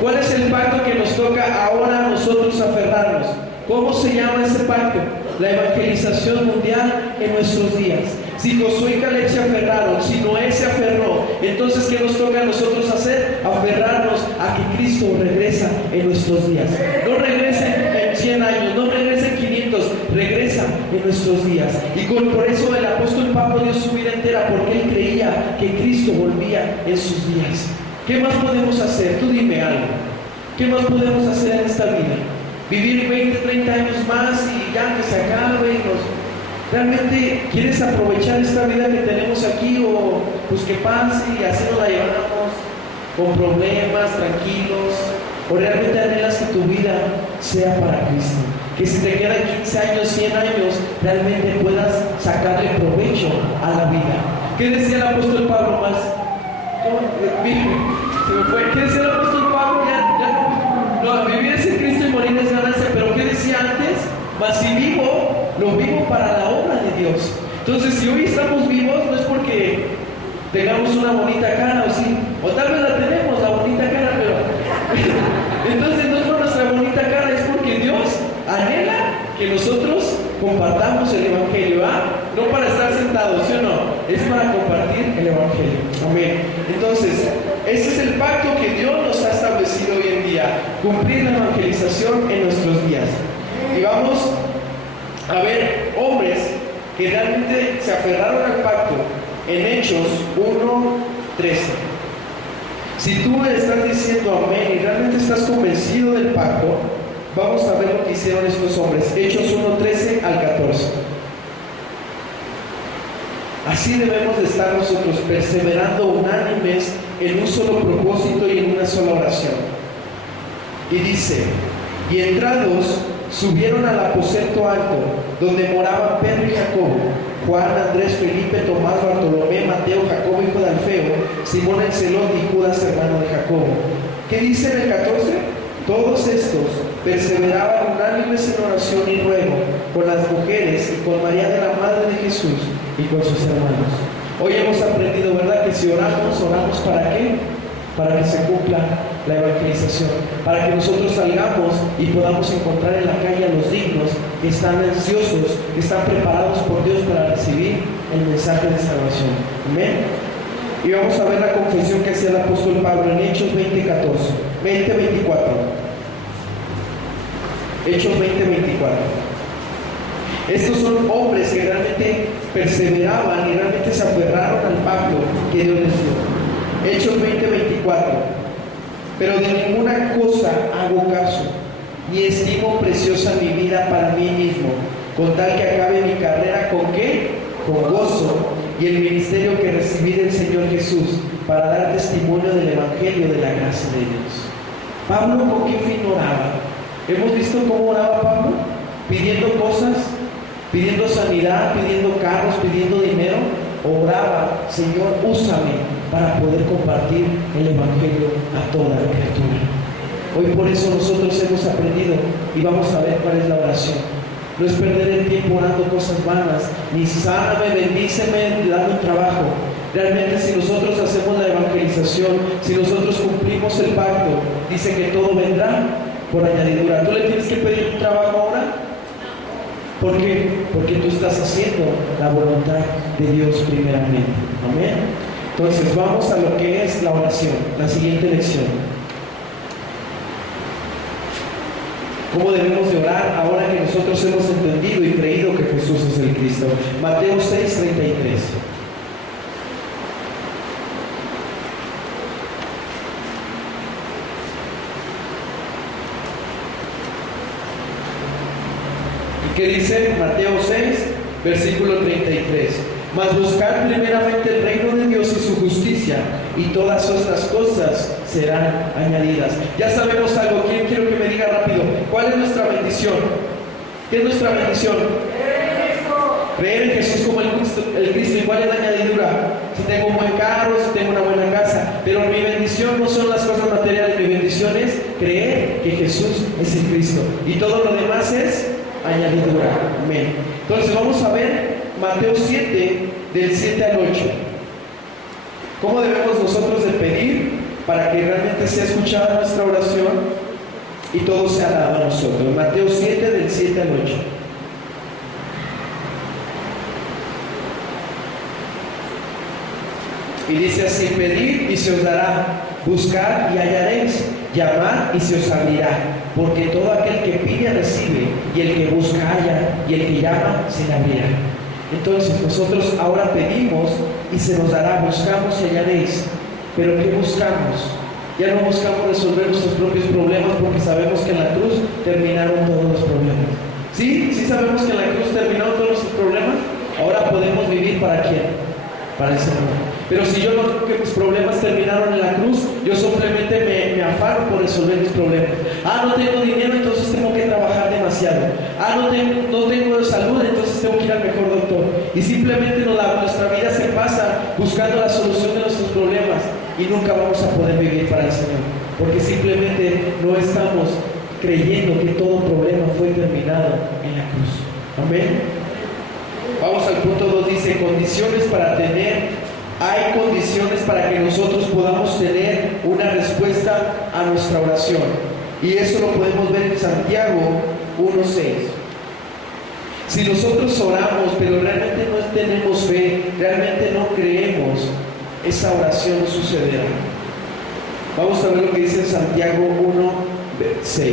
¿Cuál es el pacto que nos toca ahora a nosotros aferrarnos? ¿Cómo se llama ese pacto? La evangelización mundial en nuestros días. Si Josué y Caleb se aferraron, si Noé se aferró, entonces ¿qué nos toca a nosotros hacer? Aferrarnos a que Cristo regresa en nuestros días. No regresa en 100 años, no regresa en 500, regresa en nuestros días. Y por eso el apóstol Pablo dio su vida entera, porque él creía que Cristo volvía en sus días. ¿Qué más podemos hacer? Tú dime algo. ¿Qué más podemos hacer en esta vida? Vivir 20, 30 años más y ya que se acabe y ¿realmente quieres aprovechar esta vida que tenemos aquí o pues que pase y así nos la llevamos con problemas, tranquilos? ¿O realmente anhelas que tu vida sea para Cristo? Que si te quedan 15 años, 100 años, realmente puedas sacarle provecho a la vida. ¿Qué decía el apóstol Pablo más? ¿Qué decía el apóstol Pablo? No, vivir es en Cristo y morir es ganancia. Pero ¿qué decía antes? Mas si vivo, lo vivo para la obra de Dios. Entonces, si hoy estamos vivos, no es porque tengamos una bonita cara o sí, o tal vez la tenemos, la bonita cara, pero entonces no es por nuestra bonita cara, es porque Dios anhela que nosotros compartamos el Evangelio, no para estar sentados, ¿sí o no? Es para compartir el Evangelio. Amén. Entonces, ese es el pacto que Dios nos ha establecido hoy en día, cumplir la evangelización en nuestros días. Y vamos a ver hombres que realmente se aferraron al pacto en Hechos 1:13. Si tú estás diciendo amén y realmente estás convencido del pacto, vamos a ver lo que hicieron estos hombres. Hechos 1:13 al 14. Así debemos de estar nosotros, perseverando unánimes en un solo propósito y en una sola oración. Y dice: y entrados, subieron al aposento alto, donde moraban Pedro y Jacobo, Juan, Andrés, Felipe, Tomás, Bartolomé, Mateo, Jacobo, hijo de Alfeo, Simón el celote y Judas, hermano de Jacobo. ¿Qué dice en el 14? Todos estos perseveraban unánimes en oración y ruego con las mujeres y con María de la Madre de Jesús y con sus hermanos. Hoy hemos aprendido, ¿verdad?, que si oramos, ¿oramos para qué? Para que se cumpla la evangelización, para que nosotros salgamos y podamos encontrar en la calle a los dignos que están ansiosos, que están preparados por Dios para recibir el mensaje de salvación. Amén. Y vamos a ver la confesión que hacía el apóstol Pablo en Hechos 20:24. Hechos 20:24. Estos son hombres que realmente perseveraban y realmente se aferraron al pacto que Dios les dio. Hechos 20:24. Pero de ninguna cosa hago caso, ni estimo preciosa mi vida para mí mismo, con tal que acabe mi carrera ¿con qué? Con gozo, y el ministerio que recibí del Señor Jesús, para dar testimonio del Evangelio de la gracia de Dios. Pablo, ¿con qué fin oraba? ¿Hemos visto cómo oraba Pablo? Pidiendo cosas, pidiendo sanidad, pidiendo carros, pidiendo dinero. Oraba: Señor, úsame para poder compartir el Evangelio a toda criatura. Hoy por eso nosotros hemos aprendido y vamos a ver cuál es la oración. No es perder el tiempo orando cosas vanas, ni sáname, bendíceme, dame un trabajo. Realmente si nosotros hacemos la evangelización, si nosotros cumplimos el pacto, dice que todo vendrá por añadidura. ¿Tú le tienes que pedir un trabajo ahora? ¿Por qué? Porque tú estás haciendo la voluntad de Dios primeramente. Amén. Entonces vamos a lo que es la oración, la siguiente lección. ¿Cómo debemos de orar ahora que nosotros hemos entendido y creído que Jesús es el Cristo? Mateo 6:33. ¿Qué dice Mateo 6, versículo 33? Mas buscar primeramente el reino de Dios y su justicia, y todas estas cosas serán añadidas. Ya sabemos algo. ¿Quién quiero que me diga rápido? ¿Cuál es nuestra bendición? ¿Qué es nuestra bendición? Creer en Jesús como el Cristo. ¿Y cuál es la añadidura? Si tengo un buen carro, si tengo una buena casa. Pero mi bendición no son las cosas materiales. Mi bendición es creer que Jesús es el Cristo. Y todo lo demás es añadidura. Amén. Entonces vamos a ver Mateo 7, del 7 al 8. ¿Cómo debemos nosotros de pedir para que realmente sea escuchada nuestra oración y todo sea dado a nosotros? Mateo 7, del 7 al 8. Y dice así: pedid y se os dará, buscad y hallaréis, llamad y se os abrirá. Porque todo aquel que pide recibe, y el que busca halla, y el que llama se le abrirá. Entonces nosotros ahora pedimos y se nos dará, buscamos y hallaréis. Pero ¿qué buscamos? Ya no buscamos resolver nuestros propios problemas, porque sabemos que en la cruz terminaron todos los problemas. ¿Sí? ¿Sí sabemos que en la cruz terminaron todos nuestros problemas? Ahora podemos vivir ¿para quién? Para el Señor. Pero si yo no creo que mis problemas terminaron en la cruz, yo simplemente me afano por resolver mis problemas. No tengo dinero, entonces tengo que trabajar demasiado. No tengo salud, entonces tengo que ir al mejor doctor. Y simplemente nuestra vida se pasa buscando la solución de nuestros problemas y nunca vamos a poder vivir para el Señor, porque simplemente no estamos creyendo que todo problema fue terminado en la cruz. Amén. Vamos al punto 2, dice condiciones para tener. Hay condiciones para que nosotros podamos tener una respuesta a nuestra oración. Y eso lo podemos ver en Santiago 1:6. Si nosotros oramos, pero realmente no tenemos fe, realmente no creemos, esa oración no sucederá. Vamos a ver lo que dice en Santiago 1:6.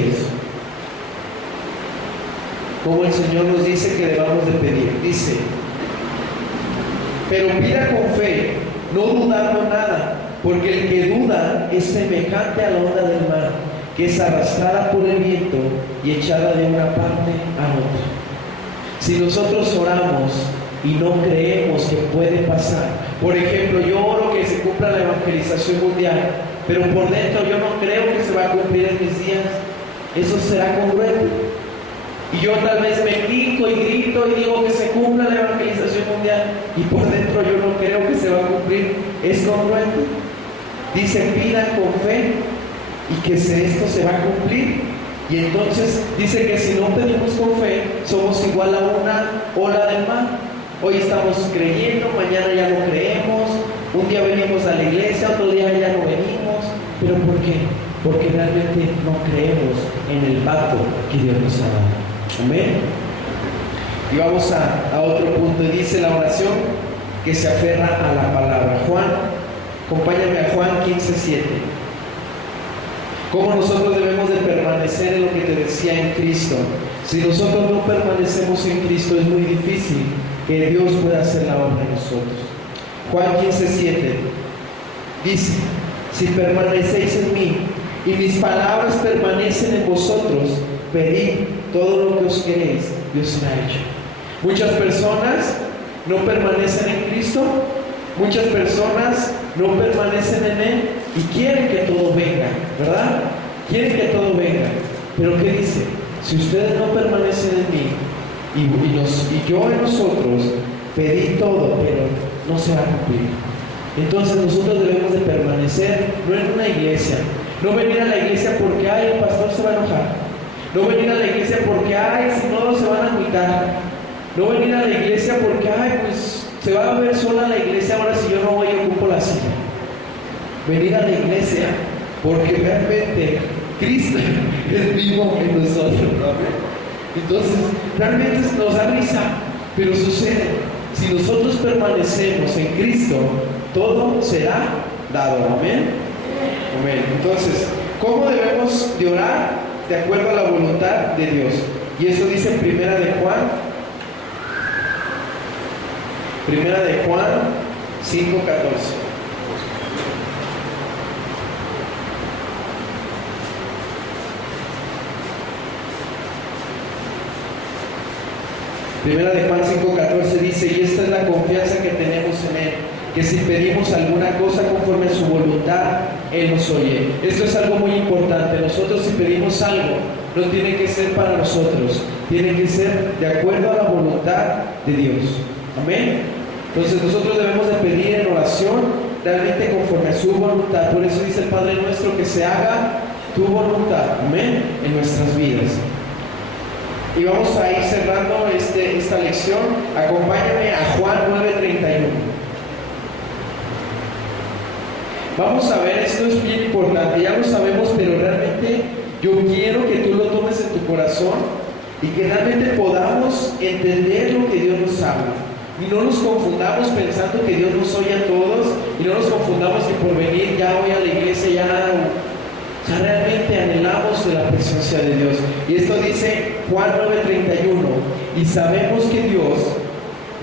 Como el Señor nos dice que debamos de pedir. Dice: pero pida con fe, no dudando nada, porque el que duda es semejante a la onda del mar, que es arrastrada por el viento y echada de una parte a otra. Si nosotros oramos y no creemos que puede pasar, por ejemplo, yo oro que se cumpla la evangelización mundial, pero por dentro yo no creo que se va a cumplir en mis días, ¿eso será congruente? Y yo tal vez me pico y grito y digo que se cumpla la evangelización mundial y por dentro yo no creo que se va a cumplir. ¿Es congruente? Dice: pidan con fe y que esto se va a cumplir. Y entonces dice que si no pedimos con fe, somos igual a una ola del mar. Hoy estamos creyendo, mañana ya no creemos, un día venimos a la iglesia, otro día ya no venimos. ¿Pero por qué? Porque realmente no creemos en el pacto que Dios nos ha dado. Amén. Y vamos a otro punto. Y dice la oración que se aferra a la palabra. Juan, acompáñame a Juan 15:7. ¿Cómo nosotros debemos de permanecer en lo que te decía en Cristo? Si nosotros no permanecemos en Cristo, es muy difícil que Dios pueda hacer la obra en nosotros. Juan 15:7 dice: si permanecéis en mí y mis palabras permanecen en vosotros, pedid todo lo que os queréis y os será hecho. Muchas personas no permanecen en Cristo, muchas personas no permanecen en Él y quieren que todo venga, ¿verdad? Quieren que todo venga. Pero ¿qué dice? Si ustedes no permanecen en mí y yo en nosotros, pedid todo, pero no se va a cumplir. Entonces nosotros debemos de permanecer, no en una iglesia, no venir a la iglesia porque, ay, el pastor se va a enojar, no venir a la iglesia porque, ay, si no se van a agüitar, no venir a la iglesia porque, ay, pues se va a ver sola la iglesia ahora si yo no voy y ocupo la silla. Venir a la iglesia porque realmente Cristo es vivo en nosotros, ¿no? Entonces, realmente nos da risa, pero sucede. Si nosotros permanecemos en Cristo, todo será dado. Amén. Amén. Entonces, ¿cómo debemos de orar? De acuerdo a la voluntad de Dios. Y eso dice en Primera de Juan 5:14. Primera de Juan 5:14 dice: y esta es la confianza que tenemos en Él, que si pedimos alguna cosa conforme a su voluntad, Él nos oye. Esto es algo muy importante. Nosotros, si pedimos algo, no tiene que ser para nosotros, tiene que ser de acuerdo a la voluntad de Dios. Amén. Entonces nosotros debemos de pedir en oración realmente conforme a su voluntad. Por eso dice el Padre nuestro, que se haga tu voluntad, amén, en nuestras vidas. Y vamos a ir cerrando esta lección. Acompáñame a Juan 9:31. Vamos a ver, esto es bien importante, ya lo sabemos, pero realmente yo quiero que tú lo tomes en tu corazón y que realmente podamos entender lo que Dios nos habla. Y no nos confundamos pensando que Dios nos oye a todos, y no nos confundamos que por venir ya voy a la iglesia, ya realmente anhelamos de la presencia de Dios. Y esto dice Juan 9:31: y sabemos que Dios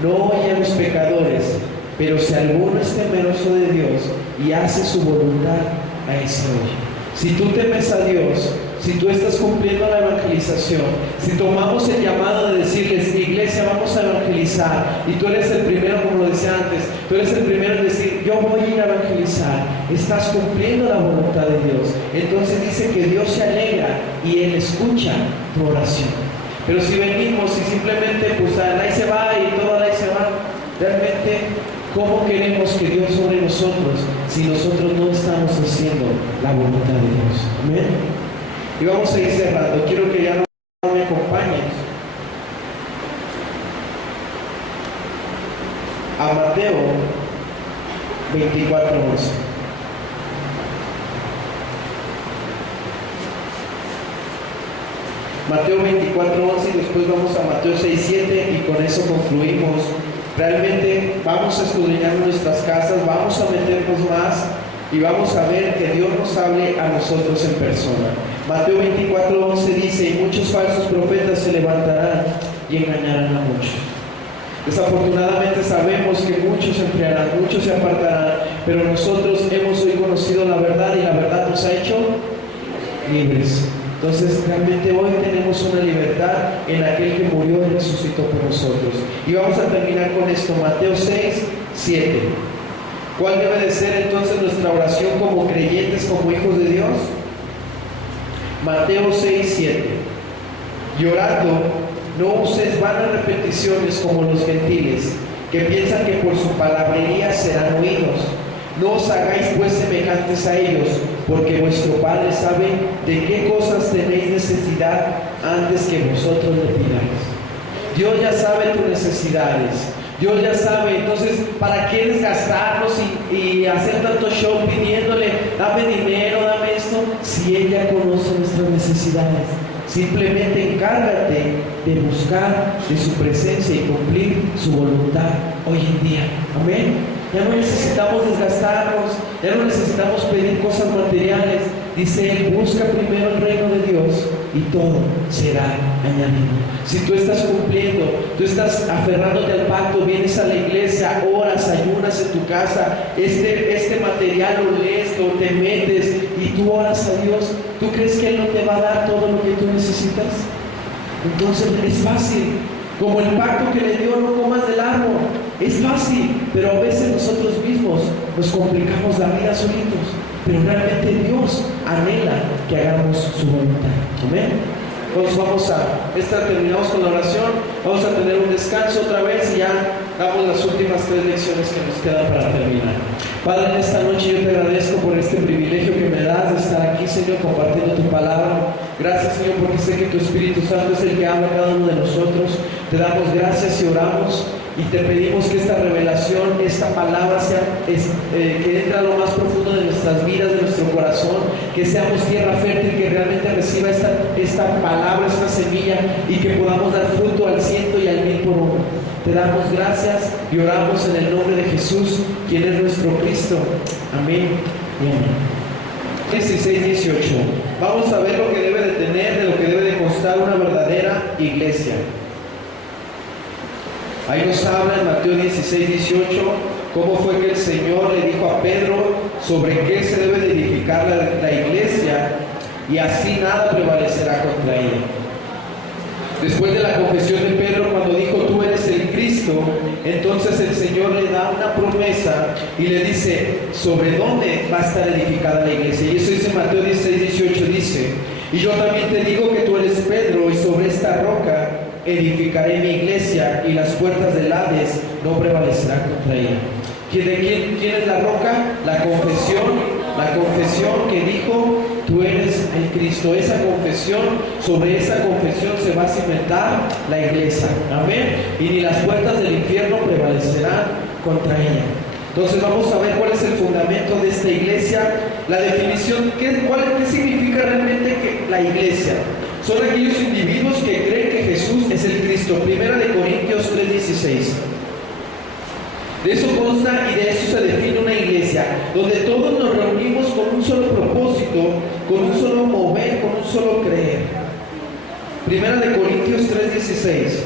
no oye a los pecadores, pero si alguno es temeroso de Dios y hace su voluntad, a ese oye. Si tú temes a Dios, si tú estás cumpliendo la evangelización, si tomamos el llamado de decirles: iglesia, vamos a evangelizar, y tú eres el primero, como lo decía antes, tú eres el primero en decir: yo voy a ir a evangelizar, estás cumpliendo la voluntad de Dios. Entonces dice que Dios se alegra y Él escucha tu oración. Pero si venimos y simplemente pues ahí se va y todo ahí se va, realmente, ¿cómo queremos que Dios sobre nosotros si nosotros no estamos haciendo la voluntad de Dios? Amén. Y vamos a ir cerrando. Quiero que ya no me acompañen a Mateo 24:11. Mateo 24:11, y después vamos a Mateo 6:7, y con eso concluimos. Realmente vamos a escudriñar nuestras casas, vamos a meternos más y vamos a ver que Dios nos hable a nosotros en persona. Mateo 24:11 dice: y muchos falsos profetas se levantarán y engañarán a muchos. Desafortunadamente sabemos que muchos se enfriarán, muchos se apartarán, pero nosotros hemos hoy conocido la verdad, y la verdad nos ha hecho libres. Entonces realmente hoy tenemos una libertad en aquel que murió y resucitó por nosotros. Y vamos a terminar con esto, Mateo 6:7. ¿Cuál debe de ser entonces nuestra oración como creyentes, como hijos de Dios? Mateo 6:7. Y orando, no uses vanas repeticiones como los gentiles, que piensan que por su palabrería serán oídos. No os hagáis pues semejantes a ellos, porque vuestro Padre sabe de qué cosas tenéis necesidad antes que vosotros le pidáis. Dios ya sabe tus necesidades. Dios ya sabe. Entonces, ¿para qué desgastarnos y hacer tanto show pidiéndole: dame dinero, dame esto? Si Él ya conoce nuestras necesidades. Simplemente encárgate de buscar de su presencia y cumplir su voluntad hoy en día. Amén. Ya no necesitamos desgastarnos, ya no necesitamos pedir cosas materiales. Dice Él: busca primero el reino de Dios y todo será añadido. Si tú estás cumpliendo, tú estás aferrándote al pacto, vienes a la iglesia, oras, ayunas en tu casa, este material lo lees, lo te metes y tú oras a Dios, ¿tú crees que Él no te va a dar todo lo que tú necesitas? Entonces es fácil. Como el pacto que le dio: no comas del árbol. Es fácil, pero a veces nosotros mismos nos complicamos la vida solitos. Pero realmente Dios anhela que hagamos su voluntad. Amén. Nos vamos a terminamos con la oración, vamos a tener un descanso otra vez y ya damos las últimas 3 lecciones que nos quedan para terminar. Padre, en esta noche yo te agradezco por este privilegio que me das de estar aquí, Señor, compartiendo tu palabra. Gracias, Señor, porque sé que tu Espíritu Santo es el que habla a cada uno de nosotros. Te damos gracias y oramos y te pedimos que esta revelación, esta palabra sea, que entre a lo más profundo de nuestras vidas, de nuestro corazón, que seamos tierra fértil, que realmente reciba esta palabra, esta semilla, y que podamos dar fruto al 100 y al 1000 por uno. Te damos gracias y oramos en el nombre de Jesús, quien es nuestro Cristo. Amén y amén. 16-18. Vamos a ver lo que debe de tener, de lo que debe de constar una verdadera iglesia. Ahí nos habla en Mateo 16-18 cómo fue que el Señor le dijo a Pedro sobre qué se debe de edificar la iglesia, y así nada prevalecerá contra ella. Después de la confesión de Pedro, cuando dijo tú eres el Cristo, entonces el Señor le da una promesa y le dice sobre dónde va a estar edificada la iglesia. Y eso dice Mateo 16-18, dice: y yo también te digo que tú eres Pedro, y sobre esta roca edificaré mi iglesia, y las puertas del Hades no prevalecerán contra ella. ¿Quién es la roca? La confesión que dijo tú eres el Cristo. Esa confesión, sobre esa confesión se va a cimentar la iglesia. Amén. Y ni las puertas del infierno prevalecerán contra ella. Entonces vamos a ver cuál es el fundamento de esta iglesia, la definición, ¿qué significa realmente la iglesia? Son aquellos individuos que creen que Jesús es el Cristo. Primera de Corintios 3:16. De eso consta y de eso se define una iglesia, donde todos nos reunimos con un solo propósito, con un solo mover, con un solo creer. Primera de Corintios 3:16.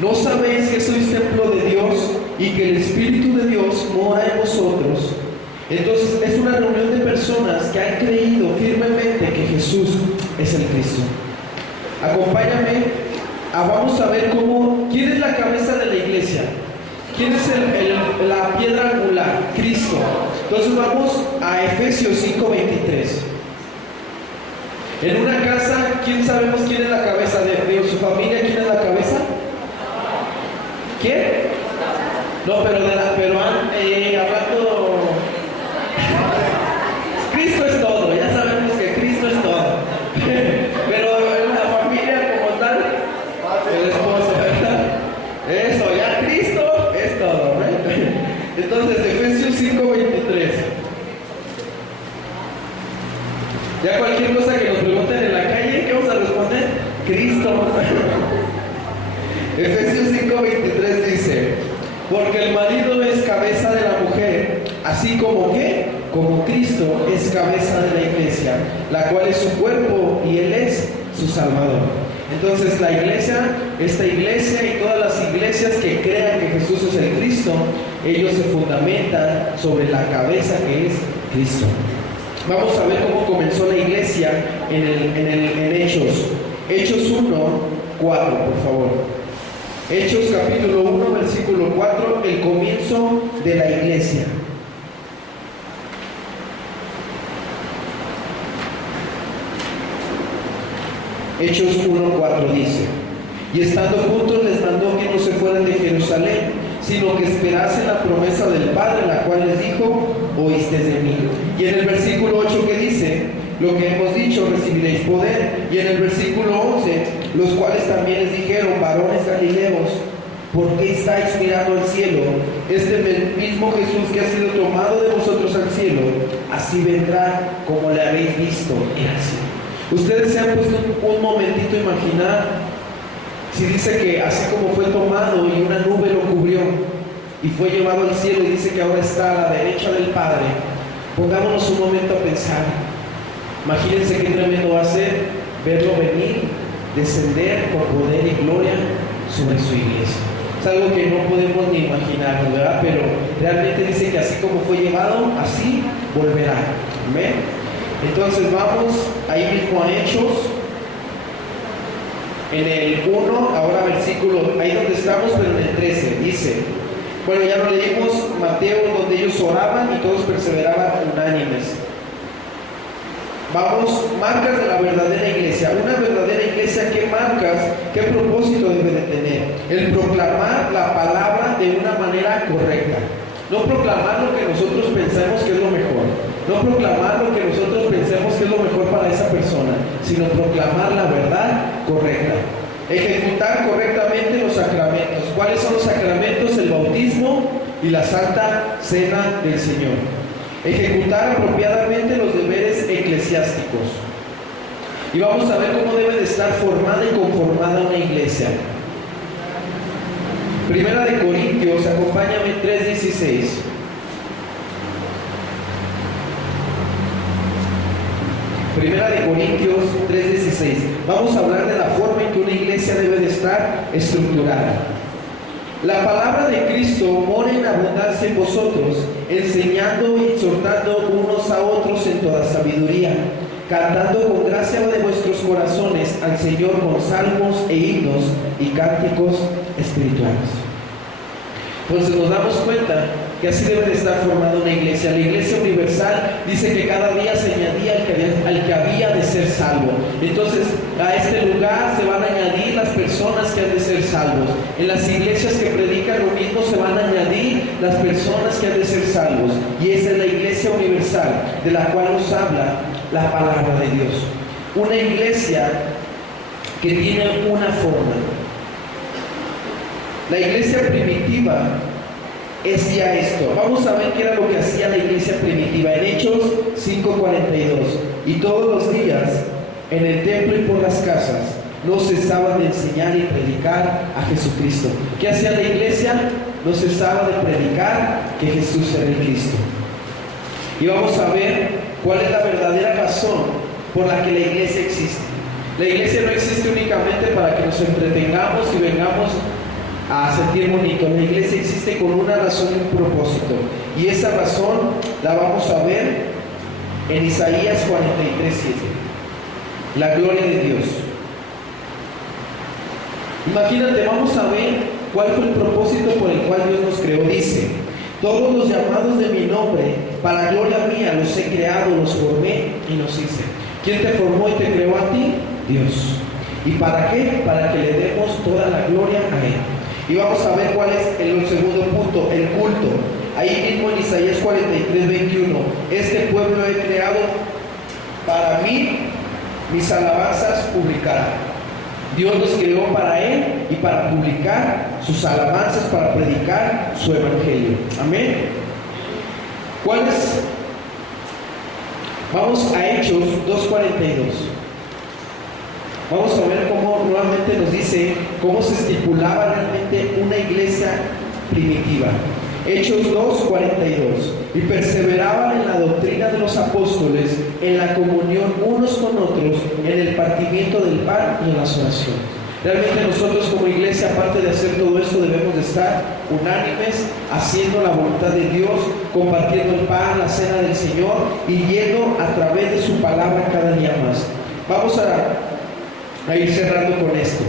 ¿No sabéis que sois templo de Dios y que el Espíritu de Dios mora en vosotros? Entonces es una reunión de personas que han creído firmemente que Jesús es el Cristo. Acompáñame, vamos a ver quién es la cabeza de la iglesia. ¿Quién es la piedra angular? Cristo. Entonces vamos a Efesios 5:23. En una casa, ¿quién sabemos quién es la cabeza de su familia? ¿Quién es la cabeza? ¿Quién? No, pero hablando... Cristo es todo, ya sabemos que Cristo es todo. Pero en la familia como tal, el esposo, ¿verdad? Eso, ya Cristo es todo, ¿verdad? Entonces, Efesios 5:23. Ya cualquier cosa que nos pregunten en la calle, ¿qué vamos a responder? Cristo. Efesios 5:23 dice: porque el marido es cabeza de la mujer, así como ¿qué? Como Cristo es cabeza de la iglesia, la cual es su cuerpo y Él es su Salvador. Entonces la iglesia, esta iglesia y todas las iglesias que crean que Jesús es el Cristo, ellos se fundamentan sobre la cabeza que es Cristo. Vamos a ver cómo comenzó la iglesia en Hechos. Hechos 1:4, por favor. Hechos capítulo 1, versículo 4, el comienzo de la iglesia. Hechos 1:4 dice: y estando juntos les mandó que no se fueran de Jerusalén, sino que esperasen la promesa del Padre, la cual les dijo: oísteis de mí. Y en el versículo 8 que dice: lo que hemos dicho, recibiréis poder. Y en el versículo 11, los cuales también les dijeron: varones galileos, ¿por qué estáis mirando al cielo? Este mismo Jesús que ha sido tomado de vosotros al cielo, así vendrá como le habéis visto en el cielo. Ustedes se han puesto un momentito a imaginar, si dice que así como fue tomado y una nube lo cubrió y fue llevado al cielo, y dice que ahora está a la derecha del Padre. Pongámonos un momento a pensar. Imagínense qué tremendo va a ser verlo venir, descender con poder y gloria sobre su iglesia. Es algo que no podemos ni imaginar, ¿verdad? Pero realmente dice que así como fue llevado, así volverá. ¿Amén? Entonces vamos ahí mismo a Hechos, en el 1, ahora versículo, ahí donde estamos, pero en el 13, dice, bueno, ya lo leímos, Mateo, donde ellos oraban y todos perseveraban unánimes. marcas de la verdadera iglesia. Una verdadera iglesia, ¿qué marcas, qué propósito debe de tener? El proclamar la palabra de una manera correcta. No proclamar lo que nosotros pensamos que es lo mejor. No proclamar lo que nosotros pensemos que es lo mejor para esa persona, sino proclamar la verdad correcta. Ejecutar correctamente los sacramentos. ¿Cuáles son los sacramentos? El bautismo y la Santa Cena del Señor. Ejecutar apropiadamente los deberes eclesiásticos. Y vamos a ver cómo debe de estar formada y conformada una iglesia. Primera de Corintios, acompáñame, 3:16. Primera de Corintios 3:16. Vamos a hablar de la forma en que una iglesia debe de estar estructurada. La palabra de Cristo mora en abundancia en vosotros, enseñando y exhortando unos a otros en toda sabiduría, cantando con gracia de vuestros corazones al Señor con salmos e himnos y cánticos espirituales. Entonces nos damos cuenta que así debe de estar formada una iglesia. La iglesia universal dice que cada día se añadía al que había de ser salvo. Entonces a este lugar se van a añadir las personas que han de ser salvos. En las iglesias que predican lo mismo se van a añadir las personas que han de ser salvos. Y esa es la iglesia universal de la cual nos habla la palabra de Dios. Una iglesia que tiene una forma. La iglesia primitiva es ya esto. Vamos a ver qué era lo que hacía la iglesia primitiva en Hechos 5:42. Y todos los días en el templo y por las casas no cesaban de enseñar y predicar a Jesucristo. ¿Qué hacía la iglesia? No cesaba de predicar que Jesús era el Cristo. Y vamos a ver cuál es la verdadera razón por la que la iglesia existe. La iglesia no existe únicamente para que nos entretengamos y vengamos a sentir bonito. La iglesia existe con una razón y un propósito. Y esa razón la vamos a ver en Isaías 43:7. La gloria de Dios. Imagínate, vamos a ver cuál fue el propósito por el cual Dios nos creó. Dice: todos los llamados de mi nombre, para gloria mía, los he creado, los formé y los hice. ¿Quién te formó y te creó a ti? Dios. ¿Y para qué? Para que le demos toda la gloria a Él. Y vamos a ver cuál es el segundo punto, el culto. Ahí mismo en Isaías 43:21. Este pueblo he creado para mí, mis alabanzas publicará. Dios nos creó para Él y para publicar sus alabanzas, para predicar su evangelio. Amén. ¿Cuál es? Vamos a Hechos 2:42. Vamos a ver cómo nuevamente nos dice cómo se estipulaba realmente una iglesia primitiva. Hechos 2:42. Y perseveraban en la doctrina de los apóstoles, en la comunión unos con otros, en el partimiento del pan y en las oraciones. Realmente nosotros como iglesia, aparte de hacer todo esto, debemos de estar unánimes, haciendo la voluntad de Dios, compartiendo el pan, la cena del Señor y yendo a través de su palabra cada día más. Vamos a ir cerrando con esto.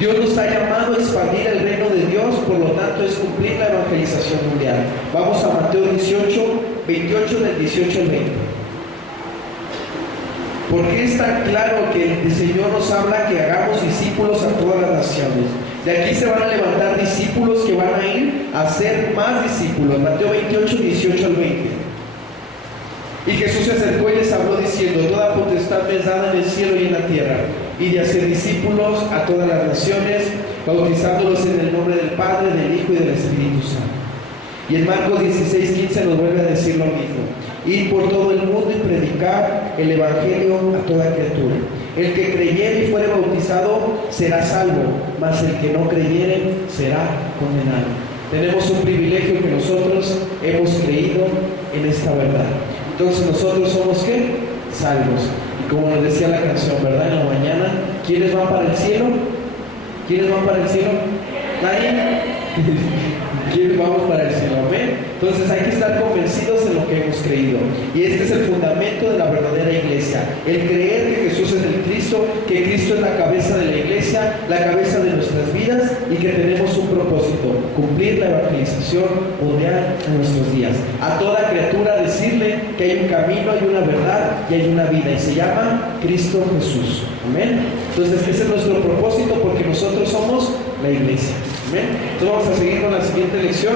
Dios nos ha llamado a expandir el reino de Dios, por lo tanto es cumplir la evangelización mundial. Vamos a Mateo 18:28, del 18 al 20. Porque es tan claro que el Señor nos habla que hagamos discípulos a todas las naciones. De aquí se van a levantar discípulos que van a ir a ser más discípulos. Mateo 28:18 al 20. Y Jesús se acercó y les habló diciendo: toda potestad me es dada en el cielo y en la tierra, y de hacer discípulos a todas las naciones, bautizándolos en el nombre del Padre, del Hijo y del Espíritu Santo. Y en Marcos 16:15 nos vuelve a decir lo mismo: ir por todo el mundo y predicar el evangelio a toda criatura. El que creyere y fuere bautizado será salvo, mas el que no creyere será condenado. Tenemos un privilegio que nosotros hemos creído en esta verdad. Entonces nosotros somos ¿qué? Salvos. Y como nos decía la canción, ¿verdad? En la mañana, ¿quiénes van para el cielo? ¿Quiénes van para el cielo? ¿Nadie? ¿Quiénes vamos para el cielo? Amén. Entonces hay que estar convencidos de lo que hemos creído. Y este es el fundamento de la verdadera iglesia. El creer que Jesús es el Cristo, que Cristo es la cabeza de la iglesia, la cabeza de nuestras vidas y que tenemos un propósito: cumplir la evangelización mundial en nuestros días. A toda criatura decirle que hay un camino, hay una verdad y hay una vida, y se llama Cristo Jesús. Amén. Entonces ese es nuestro propósito, porque nosotros somos la iglesia. Amén. Entonces vamos a seguir con la siguiente lección.